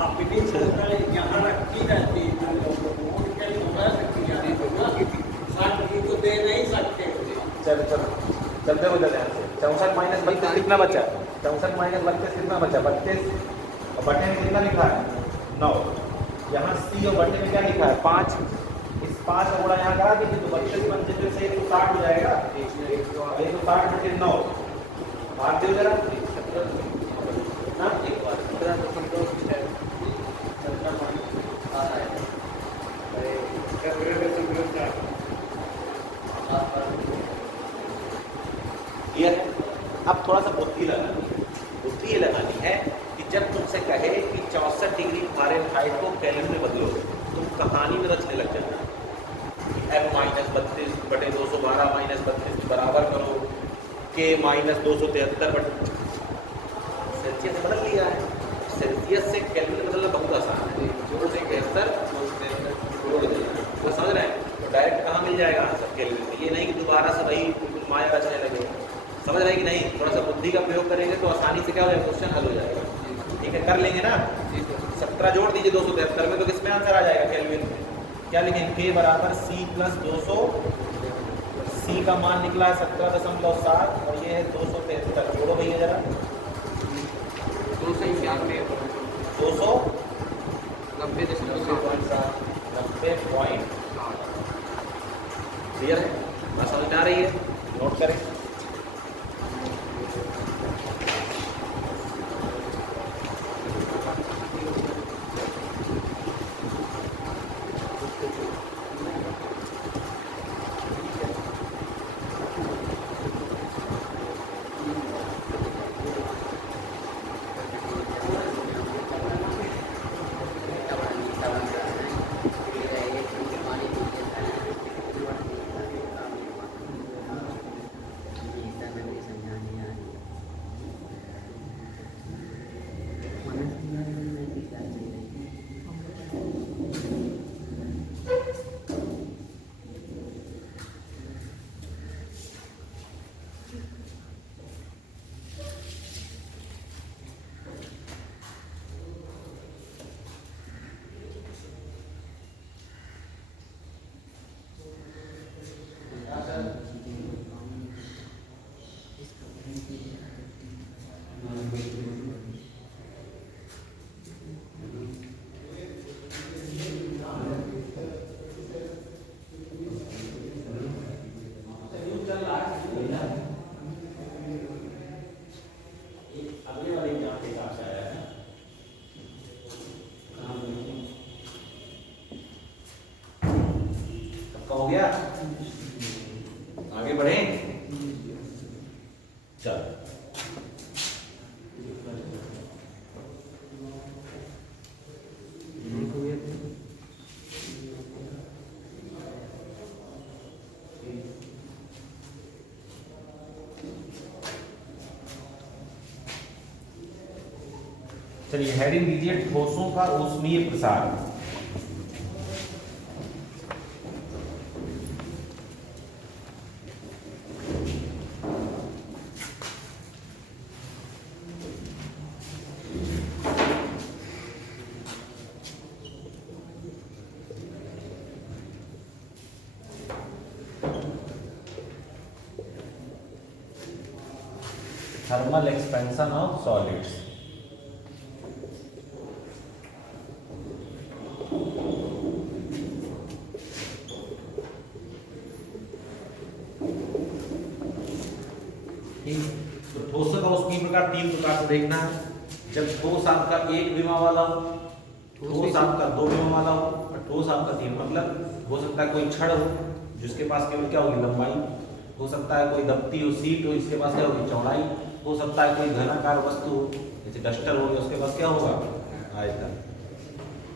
आपकी सरकार यहाँ रखी रहती है, वोट के लिए सकती है, तो दे नहीं सकते। चल चल चलते हो ध्यान से। 64 माइनस 32 कितना बचा, 64 माइनस 32 कितना बचा, 32 और बटे में कितना लिखा है, 9। यहाँ सी और बटे में क्या लिखा है, 5। इस 5 का गुणा यहाँ करा दीजिए तो 32 पंचे से 160 हो जाएगा। 160 बटे 9 भाग दो जरा। हाँ, एक बार क्लियर है। अब थोड़ा सा बुद्धि लगानी है। बुद्धि ये लगानी है कि जब तुमसे कहे कि 64 डिग्री फ़ारेनहाइट को केल्विन में बदलो, तुम कहानी में रचने लग जाना। f माइनस 32 बटे 212 माइनस 32 बराबर करो k माइनस 273 बटे सेल्सियस से बदल लिया है। सेल्सियस से केल्विन में बदलना बहुत आसान है। 273 जोड़ देना, वो समझ रहे हैं। तो डायरेक्ट कहाँ मिल जाएगा आंसर, केल्विन में। ये नहीं कि दोबारा से वही बिल्कुल माया रचने लगे। समझ रहे हैं कि नहीं। थोड़ा सा बुद्धि का प्रयोग करेंगे तो आसानी से क्या हो जाएगा, क्वेश्चन हल हो जाएगा। ठीक है, कर लेंगे ना। 17 जोड़ दीजिए 273 में तो किसमें आंसर आ जाएगा, केल्विन में। क्या लिखेंगे, k बराबर c प्लस 200। c का मान निकला है 17.7 और ये है 273। जोड़ो भैया जरा, 290.7। क्लियर है, बात समझ में आ रही है, नोट करें। हो गया, आगे बढ़े। चल चलिए हेडिंग दीजिए, ठोसों का ऊष्मीय प्रसार। Thermal expansion of solids. तो ठोसों का ऊष्मीय प्रकार 3 प्रकार से देखना है। जब ठोस आपका 1 विमा वाला हो, ठोस आपका 2 विमा वाला हो और ठोस आपका 3, मतलब हो सकता है कोई छड़ हो जिसके पास केवल क्या होगी, लंबाई। हो सकता है कोई दबती हो सीट हो, इसके पास क्या होगी, चौड़ाई। हो सकता है कोई घनाकार वस्तु हो जैसे डस्टर हो गया, उसके पास क्या होगा, आयतन।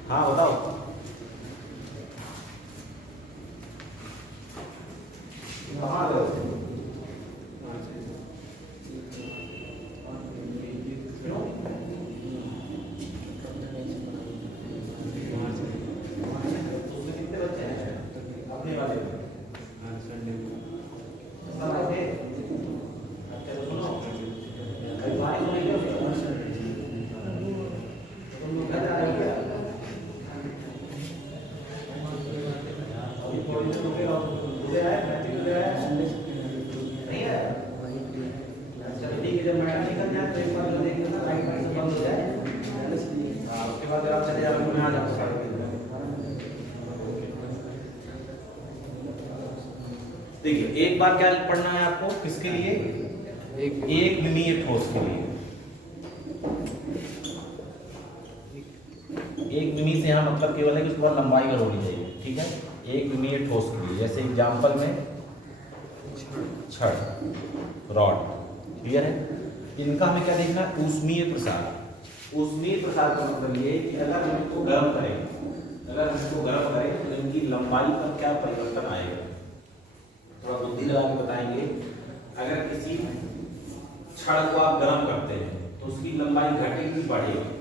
हाँ बताओ। कहाँ गए? देखिए एक बार क्या पढ़ना है आपको, किसके लिए? एक विमीय ठोस के लिए। एक विमीय से यहाँ मतलब केवल है कि उसके बाद लंबाई में होनी चाहिए, ठीक है। एक विमीय ठोस के लिए, जैसे एग्जाम्पल में छड़, रॉड, क्लियर है। इनका हमें क्या देखना है? ऊष्मीय प्रसार। ऊष्मीय प्रसार का मतलब ये है कि अगर हम इसको गर्म करें, अगर हम इसको गर्म करें तो इनकी लंबाई पर क्या परिवर्तन आएगा, थोड़ा बुद्धि लगा के बताएंगे। अगर किसी छड़ को आप गर्म करते हैं तो उसकी लंबाई घटेगी बढ़ेगी?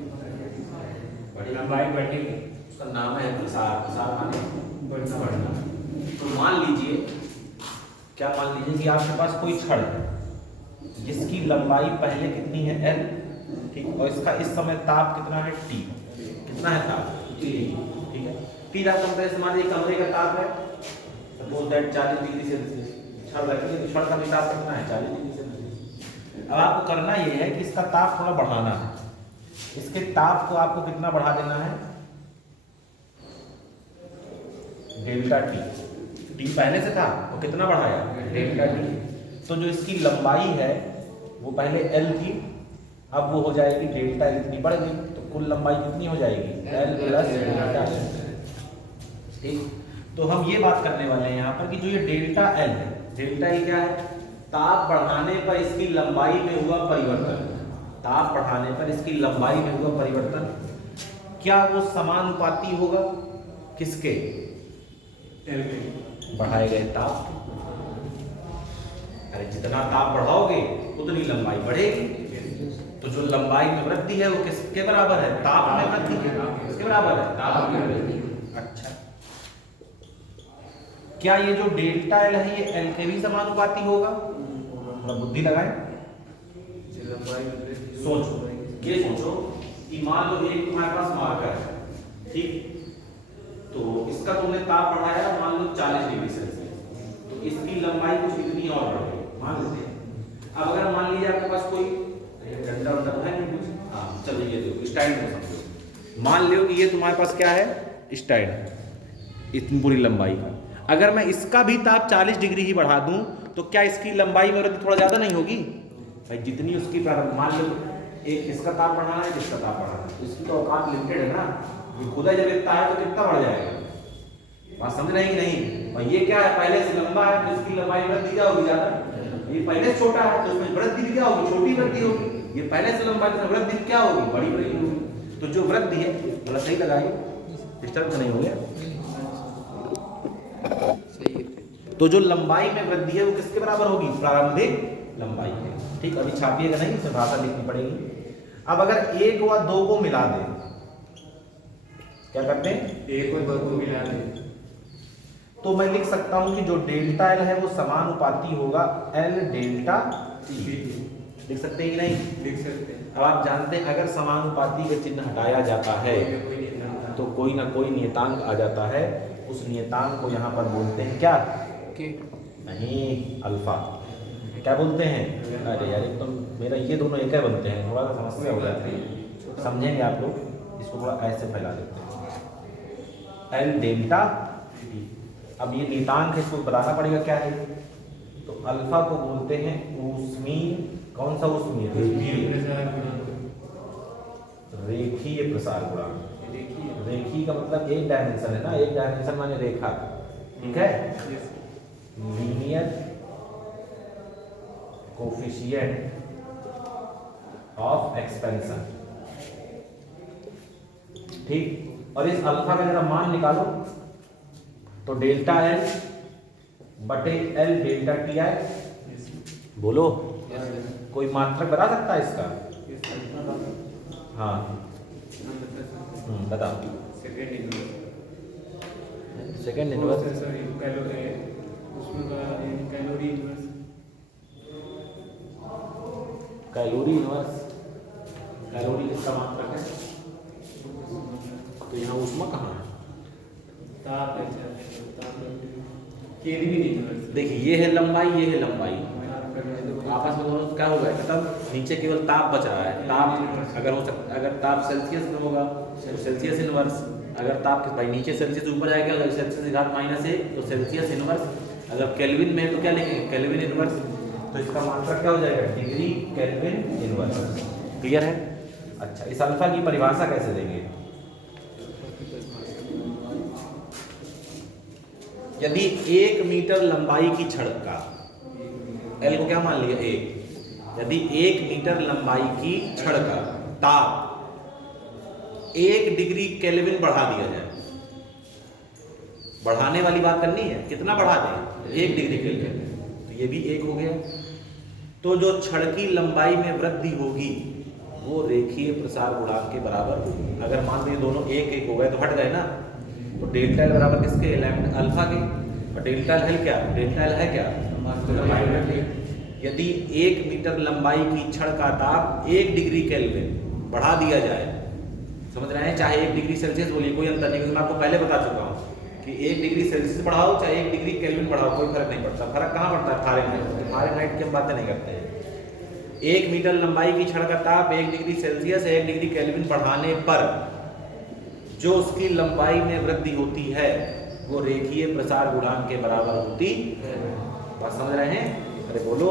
लंबाई बढ़ेगी, उसका नाम है प्रसार। प्रसार माने बढ़ना। तो मान लीजिए, क्या मान लीजिए कि आपके पास कोई छड़ है जिसकी लंबाई पहले कितनी है? L, ठीक, और इसका इस समय ताप कितना है? T। कितना है ताप? T, ठीक है। T ताप कंप्रेस मानिए कमरे का ताप है, सपोज दैट 40 डिग्री सेल्सियस। छड़ रखिए तो छड़ का भी ताप कितना है? 40 डिग्री सेल्सियस। अब आपको करना ये है कि इसका ताप थोड़ा बढ़ाना है। इसके ताप को आपको कितना बढ़ा देना है? Delta T। T पहले से था, वो कितना बढ़ाया? Delta T। तो जो इसकी लंबाई है वो पहले L थी, अब वो हो जाएगी डेल्टा L, इतनी बढ़ गई, तो कुल लंबाई कितनी हो जाएगी? L plus delta L। ठीक, तो हम ये बात करने वाले हैं यहाँ पर कि जो ये डेल्टा L है, डेल्टा L क्या है? ताप बढ़ाने पर इसकी लंबाई में हुआ परिवर्तन। ताप बढ़ाने पर इसकी लंबाई में हुआ परिवर्तन, क्या वो समानुपाती होगा किसके? बढ़ाए गए ताप। अरे जितना ताप बढ़ाओगे उतनी लंबाई बढ़ेगी। तो जो लंबाई में वृद्धि है वो किसके बराबर है? ताप में वृद्धि है। किसके बराबर है? ताप में वृद्धि। अच्छा, क्या ये जो डेल्टा L है ये L के भी समानुपाती होगा? थोड़ा बुद्धि लगाएं, सोचो, ये सोचो कि मान लो एक तुम्हारे पास मार्कर है, ठीक, तो इसका तुमने ताप बढ़ाया मान लो 40 डिग्री सेल्सियस, तो इसकी लंबाई कुछ इतनी और बढ़ गई मान लेते हैं। अब अगर मान लीजिए आपके पास कोई डंडा वंडा है नहीं कुछ, हाँ चलो ये देखो स्टैंड में समझो, मान लो कि ये तुम्हारे पास क्या है? स्टैंड, इतनी पूरी लंबाई का। अगर मैं इसका भी ताप 40 डिग्री ही बढ़ा दूं तो क्या इसकी लंबाई में वृद्धि थोड़ा ज्यादा नहीं होगी? भाई जितनी उसकी प्रारंभ, मान लो एक इसका ताप बढ़ाना है, जिसका ताप बढ़ाना है, तो इसकी तो औकात लिमिटेड है ना। ये खुदा जब इतना है तो कितना बढ़ जाएगा? बात समझ रहे हैं कि नहीं? और ये क्या है? पहले से लंबा है तो इसकी लंबाई वृद्धि क्या होगी? ज्यादा। ये पहले से छोटा है तो इसमें वृद्धि भी क्या होगी? छोटी वृद्धि होगी। ये पहले से लंबा है तो वृद्धि क्या होगी? बड़ी वृद्धि होगी। तो जो वृद्धि है थोड़ा सही लगाइए, डिस्टर्ब तो नहीं हो गया? तो जो लंबाई में वृद्धि है वो किसके बराबर होगी? प्रारंभिक लंबाई है। ठीक, अभी छापिएगा नहीं, इसे भाषा लिखनी पड़ेगी। अब अगर एक व दो को मिला दें, क्या करते हैं? एक और दो को मिला दें, तो मैं लिख सकता हूं कि जो डेल्टा L है वो समानुपाती होगा L डेल्टा T। लिख सकते हैं कि नहीं? लिख सकते हैं। अब आप जानते हैं अगर समानुपाती का चिन्ह हटाया जाता है तो कोई ना कोई नियतांक आ जाता है। उस नियतांक को यहाँ पर बोलते हैं क्या? नहीं, अल्फा। क्या बोलते हैं? अरे यार एकदम मेरा ये दोनों एक ही बनते हैं, थोड़ा सा समस्या हो जाती है, समझेंगे आप लोग। इसको थोड़ा ऐसे फैला देते हैं, L डेल्टा T। अब ये नियतांक है, इसको बताना पड़ेगा क्या है। तो अल्फा को बोलते हैं ऊष्मीय, कौन सा ऊष्मीय? रेखीय प्रसार गुणांक। रेखीय का मतलब एक डायमेंशन है ना, एक डायमेंशन माने रेखा, ठीक है। लीनियर कोफिशिएंट ऑफ एक्सपेंशन, ठीक। और इस अल्फा का जरा मान निकालो, तो डेल्टा एल बटे एल डेल्टा टी आई। बोलो, कोई मात्रक बता सकता है इसका? हाँ बताओ। Second inverse calorie inverse. Calorie किसका मात्रक है? तो यहाँ ऊष्मा कहाँ है? देखिए ये है लंबाई, ये है लंबाई, आपस में दोनों क्या होगा, मतलब नीचे केवल ताप बच रहा है। ताप अगर हो सकता, अगर ताप सेल्सियस में होगा तो सेल्सियस इनवर्स, अगर ताप भाई नीचे सेल्सियस ऊपर जाएगा अगर सेल्सियस की घात -1 तो सेल्सियस इनवर्स, अगर केल्विन में तो क्या लिखेंगे? Kelvin inverse. तो इसका मात्रक क्या हो जाएगा? Degree kelvin inverse. क्लियर है? अच्छा, इस अल्फा की परिभाषा कैसे देंगे? यदि 1 मीटर लंबाई की छड़ का, एल को क्या मान लिया? 1। यदि 1 मीटर लंबाई की छड़ का ताप 1 डिग्री केल्विन बढ़ा दिया जाए, बढ़ाने वाली बात करनी है, कितना बढ़ा दें? 1 डिग्री केल्विन, तो ये भी 1 हो गया। तो जो छड़ की लंबाई में वृद्धि होगी वो रेखीय प्रसार गुणांक के बराबर होगी। अगर मान लीजिए दोनों 1-1 हो गए तो हट गए ना, तो डेल्टा एल बराबर किसके? लैम्डा अल्फा के। और डेल्टा एल क्या? डेल्टा एल है क्या? यदि 1 मीटर लंबाई की छड़ का ताप 1 डिग्री केल्विन बढ़ा दिया जाए, समझ रहे हैं, चाहे 1 डिग्री सेल्सियस बोलिए, कोई अंतर नहीं, क्योंकि मैं आपको पहले बता चुका हूँ कि 1 डिग्री सेल्सियस बढ़ाओ चाहे 1 डिग्री केल्विन बढ़ाओ, कोई फर्क नहीं पड़ता। फर्क कहाँ पड़ता है? फारेनहाइट। तो फारेनहाइट की हम बातें नहीं करते हैं। 1 मीटर लंबाई की छड़ का ताप 1 डिग्री सेल्सियस 1 डिग्री केल्विन बढ़ाने पर जो उसकी लंबाई में वृद्धि होती है वो रेखीय प्रसार गुणांक के बराबर होती है। बात समझ रहे हैं? अरे बोलो।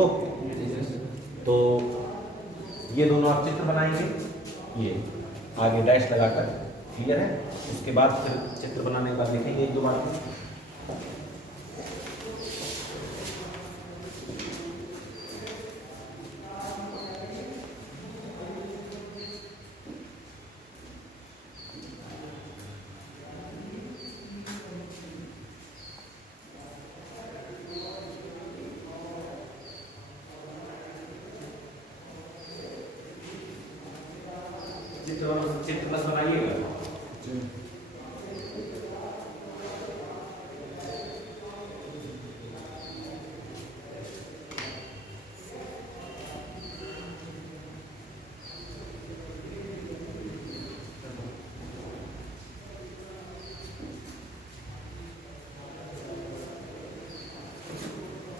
तो ये दोनों आप चित्र बनाएंगे, ये आगे डैश लगाकर, क्लियर है? उसके बाद फिर चित्र बनाने के बाद देखेंगे 1-2 बार। चित्र बस बनाइएगा।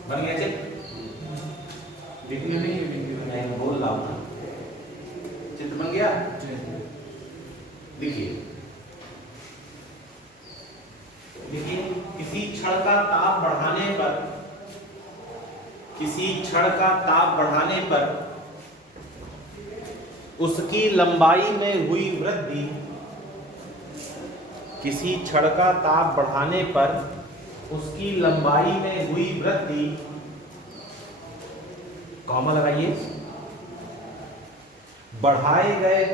बन गया चित्र? दिखने नहीं बोल रहा हूँ, चित्र बन गया। देखिए किसी छड़ का ताप बढ़ाने पर, किसी छड़ का ताप बढ़ाने पर उसकी लंबाई में हुई वृद्धि, किसी छड़ का ताप बढ़ाने पर उसकी लंबाई में हुई वृद्धि, कॉमा लगाइए, बढ़ाए गए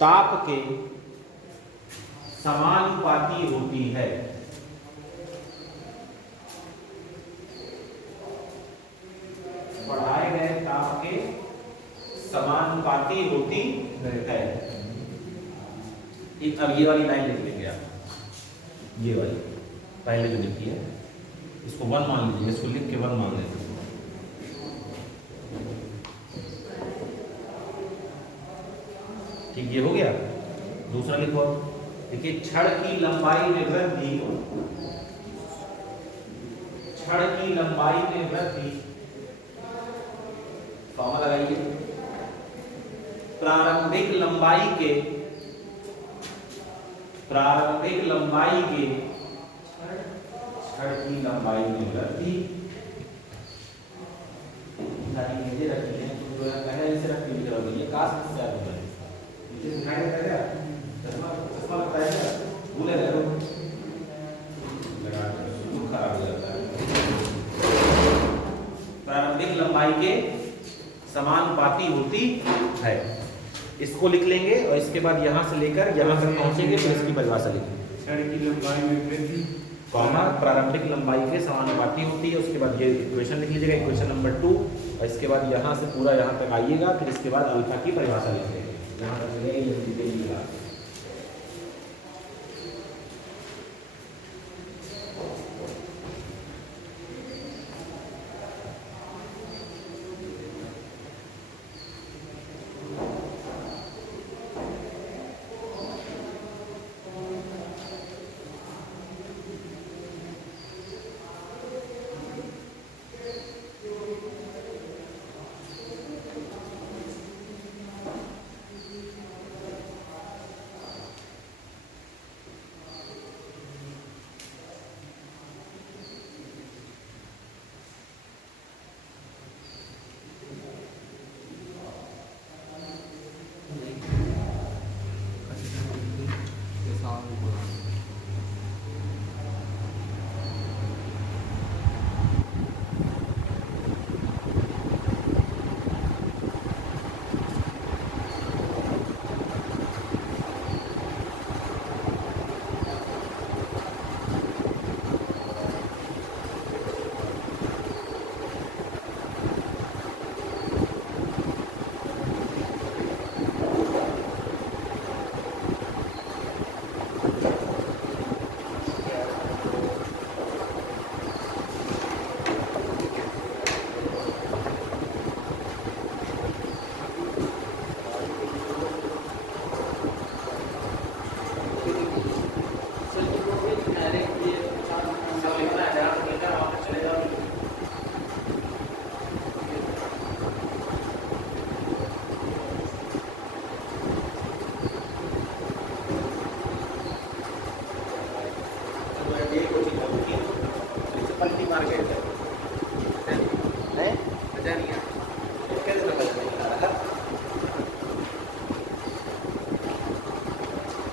ताप के समानुपाती होती है। बढ़ाए गए ताप के समानुपाती होती है। अब ये वाली लाइन लिख लेंगे आप, ये वाली पहले जो लिखी है इसको 1 मान लीजिए, इसको लिख के 1 मान लेते हैं। ठीक, ये हो गया। दूसरा लिखो, देखिए छड़ की लंबाई में वृद्धि, छड़ की लंबाई में वृद्धि, कॉमा लगाइए, प्रारंभिक लंबाई के छड़ की लंबाई में वृद्धि, सारी चीजें रखी हैं, तो पहले इसे रख लीजिए, ये कास्ट से आता है, ये दिखाई देता है, चश्मा लगता है क्या? भूले गए लोग लगा, सूट खराब हो जाता है। प्रारंभिक लंबाई के समानुपाती होती है। इसको लिख लेंगे और इसके बाद यहाँ से लेकर यहाँ तक पहुँचेंगे फिर इसकी परिभाषा लिखेंगे। छड़ की लंबाई में वृद्धि कॉमा प्रारंभिक लंबाई के समानुपाती होती है। उसके बाद ये इक्वेशन लिख लीजिएगा, इक्वेशन नंबर 2, और इसके बाद यहाँ से पूरा यहाँ तक आइएगा, फिर इसके बाद अल्फा की परिभाषा लिख लेंगे। यहाँ तक चलिएगा।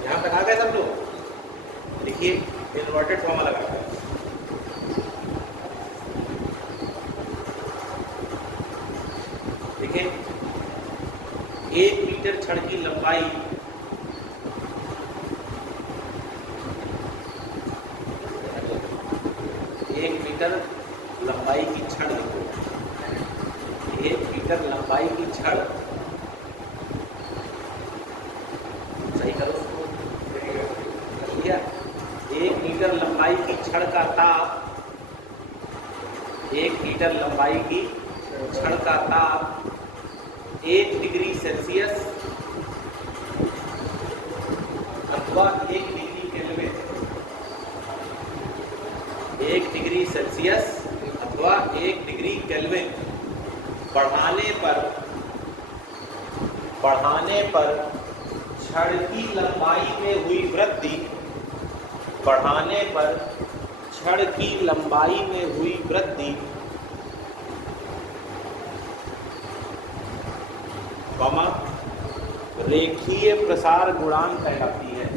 यहाँ तक आ गए सब लोग। देखिए इन्वर्टेड फॉर्मा लगा है। देखिए 1 मीटर छड़ की लंबाई लंबाई की छड़, 1 मीटर लंबाई की छड़, सही करो उसको, 1 मीटर लंबाई की छड़ का ताप, 1 मीटर लंबाई की छड़ का ताप 1 डिग्री सेल्सियस अथवा 1 डिग्री केल्विन, 1 डिग्री सेल्सियस अथवा 1 डिग्री केल्विन बढ़ाने पर छड़ की लंबाई में हुई वृद्धि, बढ़ाने पर छड़ की लंबाई में हुई वृद्धि, कॉमा रेखीय प्रसार गुणांक कहलाती है।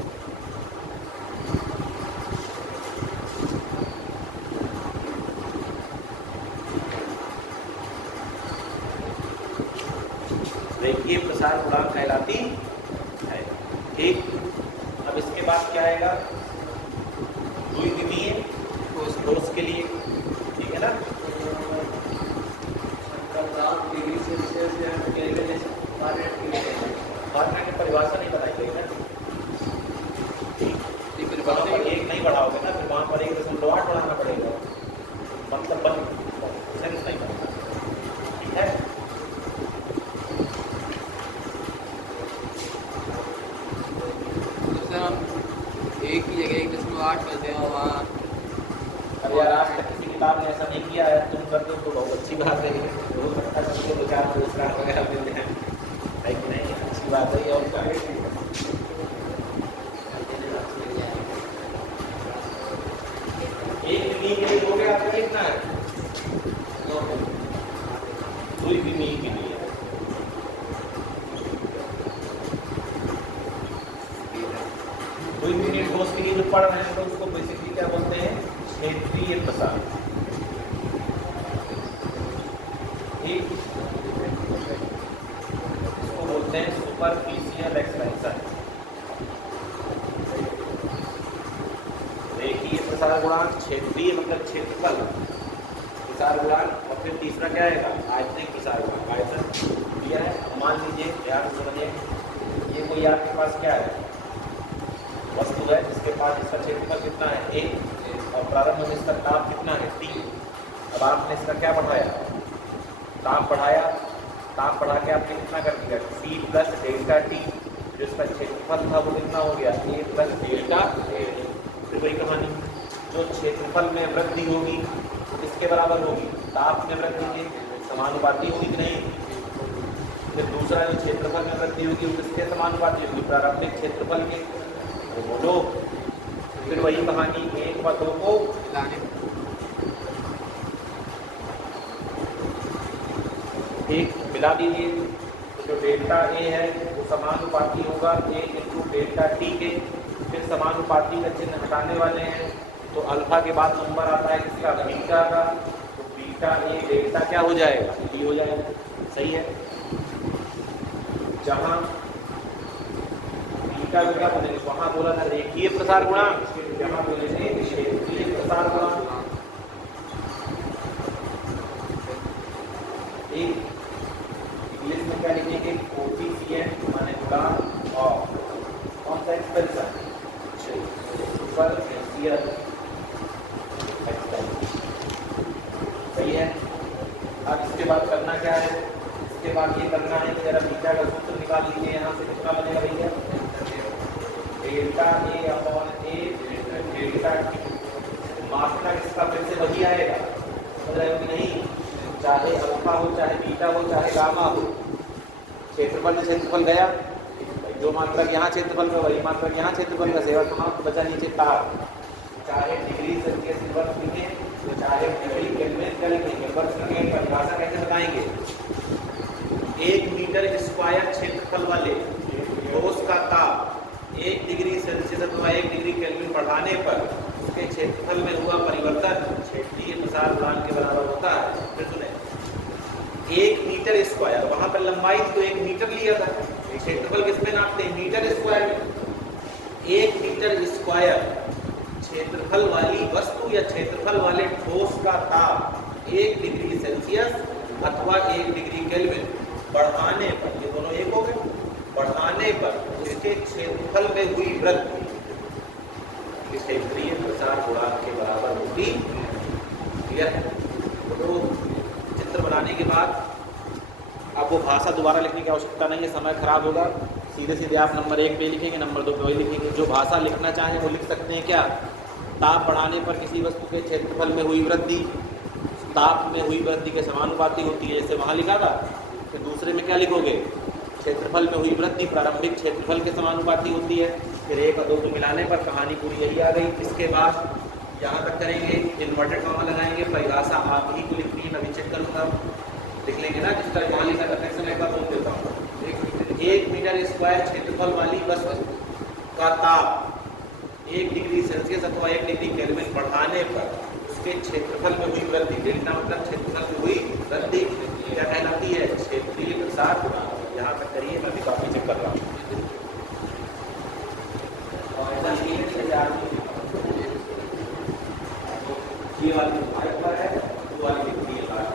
रेखीय प्रसार गुणांक कहलाती है। ठीक, अब इसके बाद क्या आएगा, द्विविमीय ठोस के लिए, ठीक है ना। फार्मूला की परिभाषा नहीं बनाई गई ना, वहाँ पर 1 नहीं बढ़ाओगे ना, फिर वहाँ पर 1.8 बढ़ाना पड़ेगा, मतलब सेंस नहीं बनता। ठीक है, एक की जगह 1.8 करते हैं वहाँ। अरे यार आज तक किसी किताब ने ऐसा नहीं किया है, तुम कर दो तो बहुत अच्छी बात है। हो सकता है सबको 2-4 पुरस्कार वगैरह मिल जाए, है कि नहीं, अच्छी बात है। और क्या एक विमी के लिए हो गया, आपको लिखना है 2 विमी के लिए। कोई भी ठोस के लिए जो पढ़ रहे हैं तो उसको बेसिकली क्या बोलते हैं, क्षेत्रीय प्रसार। ठीक, इसको बोलते हैं सुपरफिशियल एक्सपेंशन। देखिए प्रसार गुणांक, क्षेत्रीय मतलब क्षेत्रफल प्रसार गुणांक, और फिर तीसरा क्या आएगा, आयतनिक प्रसार गुणांक। आयतन दिया है, मान लीजिए ध्यान से समझिए, ये कोई आपके पास क्या है, वस्तु है जिसके पास इसका क्षेत्रफल कितना है a, और प्रारंभ में इसका ताप कितना है T। अब आपने इसका क्या बढ़ाया, ताप बढ़ाया, ताप बढ़ा के आपने कितना कर दिया C प्लस डेल्टा T, जो इसका क्षेत्रफल था वो कितना हो गया A प्लस डेल्टा। फिर वही कहानी, जो क्षेत्रफल में वृद्धि होगी वो किसके बराबर होगी, ताप में वृद्धि के समानुपाती होगी कि नहीं। फिर दूसरा जो क्षेत्रफल में वृद्धि होगी वो किसके समानुपाती होगी, प्रारंभिक क्षेत्रफल के, वो बोलो। फिर वही कहानी, 1 व 2 को एक मिला दीजिए, तो जो डेल्टा ए है वो समानुपाती होगा A इंटू डेल्टा टी के। फिर समानुपाती का चिन्ह हटाने वाले हैं, तो अल्फा के बाद नंबर आता है किसका, बीटा का, तो बीटा ए डेल्टा क्या हो जाएगा, टी हो जाएगा। सही है, जहाँ बीटा को क्या बोलेंगे, वहाँ बोला था रेखीय प्रसार गुणांक, यहाँ बोलेंगे क्षेत्रीय प्रसार गुणांक। इंग्लिश में क्या लिखेंगे, कोफिशिएंट माने गुणांक, और कौन सा एक्सपेंशन, सुपरफिशियल एक्सपेंशन। सही है। अब इसके बाद करना क्या है, इसके बाद ये करना है कि जरा बीटा का सूत्र निकाल लीजिए। यहाँ से कितना बनेगा भैया, delta A upon A delta T. मात्रक इसका फिर से वही आएगा, समझ रहे हो कि नहीं, चाहे अल्फा हो चाहे बीटा हो चाहे गामा हो, क्षेत्रफल में क्षेत्रफल गया, जो मात्रक यहाँ क्षेत्रफल में वही मात्रक यहाँ क्षेत्रफल का सेवा, तो वहाँ बचा नीचे ताप। चाहे डिग्री सेल्सियस इनवर्स लिखे, तो चाहे डिग्री केल्विन क्या लिखेंगे, वर्ष की परिभाषा कैसे बताएंगे, 1 मीटर स्क्वायर क्षेत्रफल वाले ठोस का ताप 1 डिग्री सेल्सियस अथवा 1 डिग्री केल्विन बढ़ाने पर उसके क्षेत्रफल में हुआ परिवर्तन क्षेत्रीय प्रसार गुणांक के बराबर होता है। फिर सुने, 1 मीटर स्क्वायर, वहां पर लंबाई तो 1 मीटर लिया था, क्षेत्रफल किस में नापते हैं, मीटर स्क्वायर में। 1 मीटर स्क्वायर क्षेत्रफल वाली वस्तु या क्षेत्रफल वाले ठोस का ताप 1 डिग्री सेल्सियस अथवा 1 डिग्री केल्विन बढ़ाने पर, ये दोनों एक हो गए, बढ़ाने पर उसके क्षेत्रफल में हुई वृद्धि क्षेत्रीय प्रसार गुणांक के बराबर होगी। क्लियर? तो चित्र बनाने के बाद अब वो भाषा दोबारा लिखने की आवश्यकता नहीं है, समय खराब होगा, सीधे सीधे आप नंबर 1 पे लिखेंगे, नंबर 2 पे वही लिखेंगे। जो भाषा लिखना चाहें वो लिख सकते हैं। क्या, ताप बढ़ाने पर किसी वस्तु के क्षेत्रफल में हुई वृद्धि ताप में हुई वृद्धि के समानुपाती होती है, जैसे वहाँ लिखा था। फिर दूसरे में क्या लिखोगे, क्षेत्रफल में हुई वृद्धि प्रारंभिक क्षेत्रफल के समानुपाती होती है। फिर 1 और 2 को मिलाने पर कहानी पूरी यही आ गई। इसके बाद यहाँ तक करेंगे, इन्वर्टेड कॉमा लगाएंगे, परिभाषा आप ही को लिखनी है, मैं भी चेक करूँगा, लिख लेंगे ना, जिसका वहाँ लिखा था फिर से मैं एक बार बोल देता हूँ। 1 मीटर स्क्वायर क्षेत्रफल वाली वस्तु का ताप 1 डिग्री सेल्सियस अथवा 1 डिग्री केल्विन बढ़ाने पर उसके क्षेत्रफल में हुई वृद्धि, डेल्टा मतलब क्षेत्रफल में हुई वृद्धि क्या कहलाती है, क्षेत्रीय प्रसार गुणांक। यहाँ तक करिए, मैं भी काफी चेक कर रहा हूँ। ये वाली पर है, वो वाली लिखती है बात।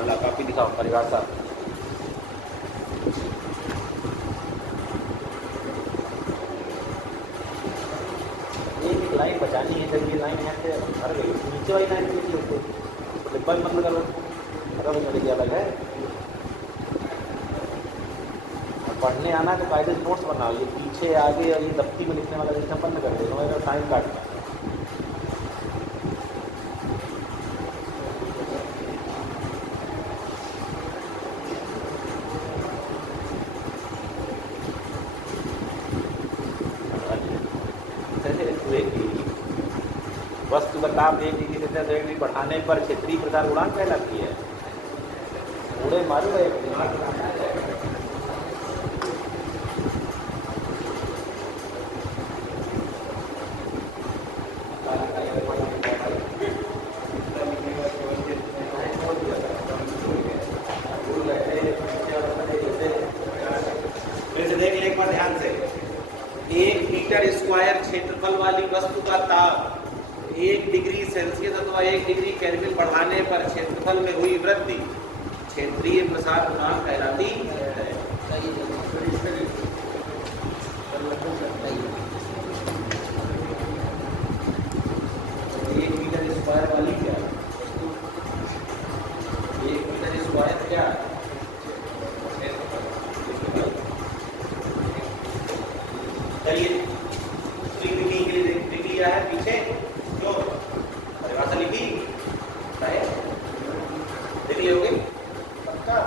हाँ ला कापी दिखाओ परिभाषा। एक लाइन बचानी है, जब ये लाइन यहाँ से भर गई नीचे वाली लाइन भी थी उसको लिब्बल मत करो, मतलब मेरे लिए अलग है। और पढ़ने आना तो कायदे से नोट्स बनाओ, ये पीछे आगे और ये दफ्ती में लिखने वाला सिस्टम बंद कर देना, मेरा टाइम काटना। वस्तु का ताप 1 डिग्री से 1 डिग्री बढ़ाने पर क्षेत्रीय प्रसार उड़ान कहलाती है। उड़े मारू है देख ले एक बार ध्यान से। 1 मीटर स्क्वायर क्षेत्रफल वाली वस्तु का ताप 1 डिग्री सेल्सियस अथवा 1 डिग्री केल्विन बढ़ाने पर क्षेत्रफल में हुई वृद्धि क्षेत्रीय प्रसार गुणांक कहलाती है। 1 मीटर स्क्वायर वाली क्या 1 मीटर स्क्वायर क्या चलिए लिख लिया है पीछे जो परिभाषा लिखी है देख लियोगे पक्का,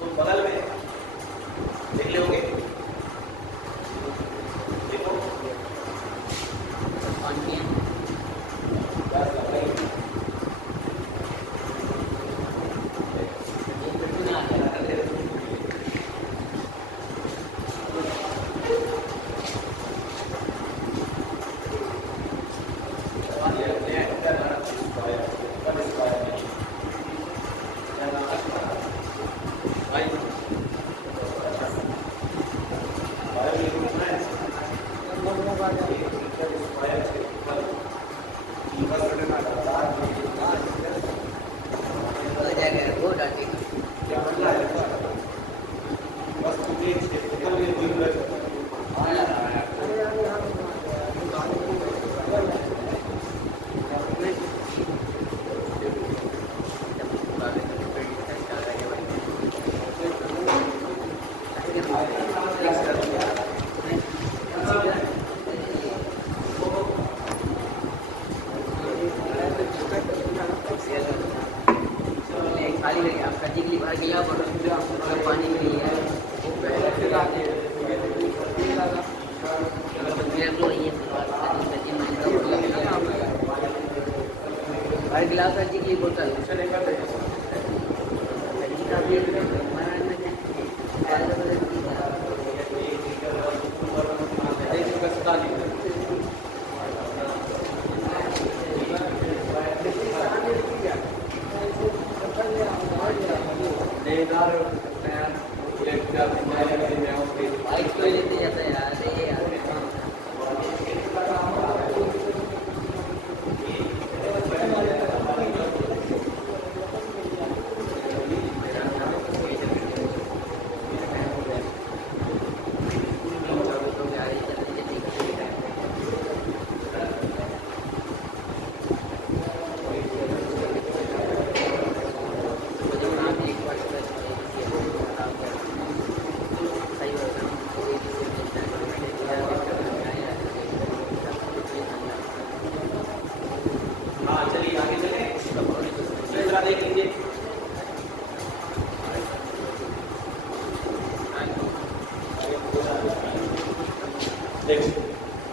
तो बगल में देख लियोगे देखो गिलास हर चीज की बोतल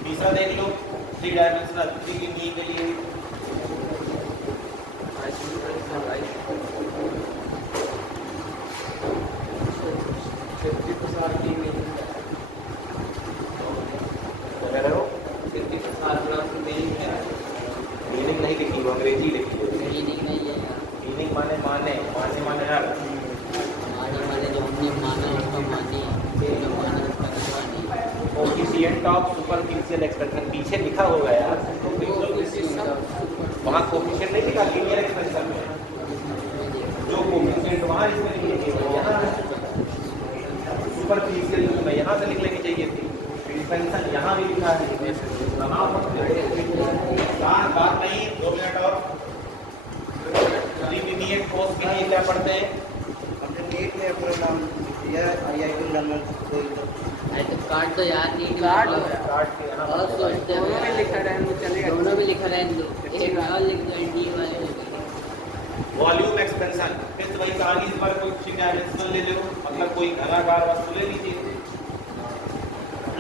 तीसरा देख लो 3 डायमेंशनल 3 की मीन के लिए मीनिंग नहीं लिखी वो अंग्रेजी लिखी है। मीनिंग नहीं है मीनिंग माने माने माने माने हर माने माने जो हमने माना उसका माने जो माना उसका नहीं माने कोफिशिएंट ऑफ सुपरफिशियल एक्सप्रेशन पीछे लिखा होगा यार, वहाँ कोफिशिएंट नहीं लिखा लीनियर एक्सप्रेशन में जो यहाँ इसमें लिखेंगे यहाँ सुपरफिशियल में यहाँ से लिख लेनी चाहिए थी। एक्सपेंशन यहाँ भी लिखा है। बात नहीं, 2 मिनट और। इंटरमीडिएट कोर्स के लिए क्या पढ़ते हैं? हमने नीट में अपना नाम दिया IIT लंदन कोई तो अरे तो कार्ड तो याद नहीं कार्ड कार्ड के यहाँ बहुत सोचते हैं दोनों में लिखा रहे वो चलेगा। दोनों में लिखा रहे दो एक और लिख दो डी वाले हो गए। वॉल्यूम एक्सपेंशन, फिर से वही कहानी, इस बार कोई डायमेंशनल ले लो, मतलब कोई घनाकार वस्तु ले लीजिए।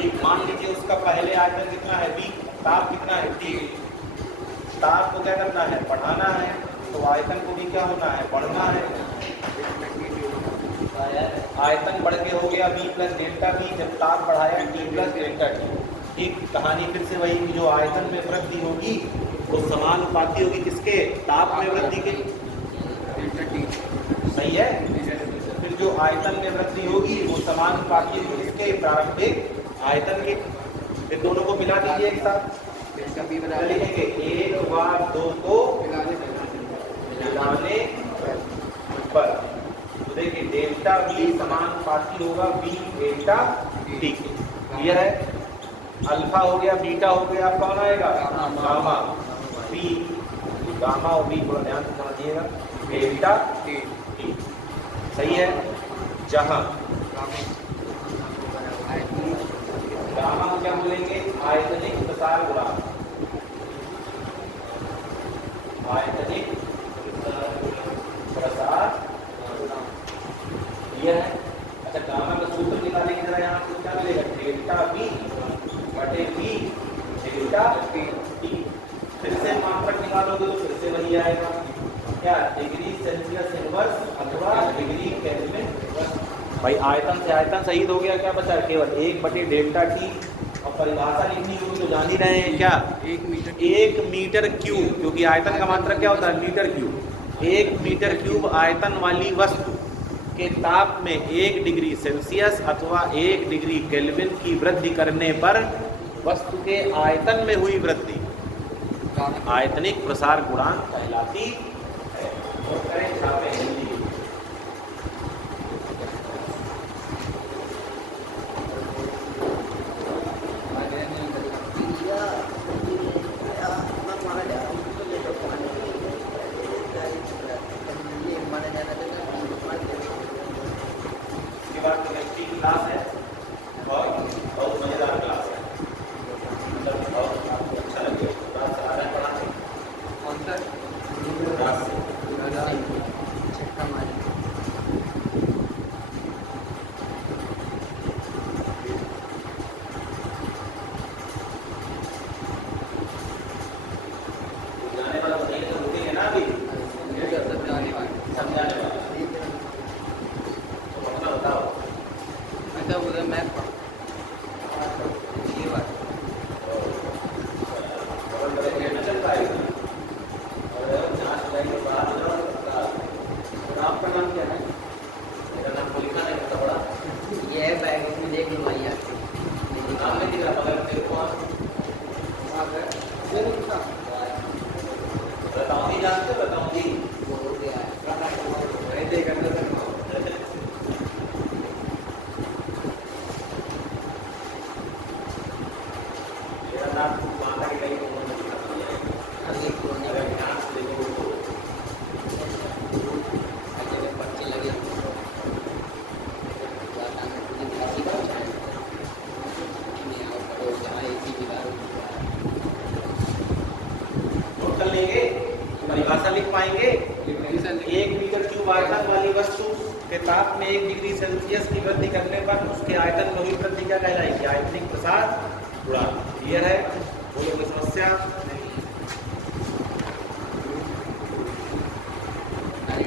एक मान लीजिए उसका पहले आयतन कितना है v, ताप कितना है T। ताप को क्या करना है? बढ़ाना है, तो आयतन को भी क्या होना है? बढ़ना है। आयतन बढ़ के हो गया v प्लस डेल्टा v, जब ताप बढ़ाया T प्लस डेल्टा T। ठीक कहानी फिर से वही, जो आयतन में वृद्धि होगी वो समानुपाती होगी किसके? ताप में वृद्धि के। सही है। फिर जो आयतन में वृद्धि होगी वो समानुपाती होगी किसके? प्रारंभिक आयतन के। फिर दोनों को मिला दीजिए एक साथ, लिखेंगे 1 बार 2 को मिलाने पर, तो देखिए डेल्टा v समानुपाती होगा v डेल्टा t। क्लियर है? अल्फा हो गया, बीटा हो गया, आप कौन आएगा? गामा। v गामा और v थोड़ा ध्यान से समझिएगा, डेल्टा t। सही है। जहां गामा को क्या बोलेंगे? आयतनिक प्रसार गुणांक। आयतनिक प्रसार यह है। अच्छा, गामा का सूत्र निकालेंगे जरा, यहाँ से क्या मिलेगा? डेल्टा v बटे v डेल्टा t। फिर से मात्रक निकालोगे तो फिर से वही आएगा, क्या? डिग्री सेल्सियस इनवर्स अथवा डिग्री केल्विन इनवर्स। भाई आयतन से आयतन शहीद हो गया, क्या बचा? केवल 1 बटे डेल्टा टी। और परिभाषा लिखनी होगी तो जान ही रहे हैं क्या? 1 मीटर क्यूब, क्योंकि आयतन का मात्रक क्या होता है? Metre cube. 1 मीटर क्यूब आयतन वाली वस्तु के ताप में 1 डिग्री सेल्सियस अथवा 1 डिग्री केल्विन की वृद्धि करने पर वस्तु के आयतन में हुई वृद्धि आयतनिक प्रसार गुणांक कहलाती है। और करें छापे हिंदी। क्लास है और बहुत मजेदार क्लास है, मतलब बहुत आपको अच्छा लगेगा। क्लास आ रहा है पढ़ाने कौन सा? क्लास जाने वाला बताइए तो रुकेंगे ना अभी, समझाने वाला तो अपना बताओ। अच्छा उधर मैं ये बात चल पाएगा। और जांच करने के बाद आपका नाम क्या है? मेरा नाम को लिखा नहीं था बड़ा, ये है बैग में देख लो भाई आपके नाम नहीं दिख रहा बगल में देखो आप। बताओ नहीं जानते? बताओ जी। वो हो गया है नहीं देखा था मेरा नाम माता के कहीं को नहीं लिखा था। अभी कोने अगर ध्यान से देखोगे तो जगह पर्चे लगे नोट कर लेंगे, परिभाषा लिख पाएंगे। 1 मीटर क्यूब आयतन वाली वस्तु के ताप में 1 डिग्री सेल्सियस की वृद्धि करने पर उसके आयतन में हुई वृद्धि क्या कहलाएगी? आयतनिक प्रसार गुणांक। क्लियर है? बोलो कोई समस्या?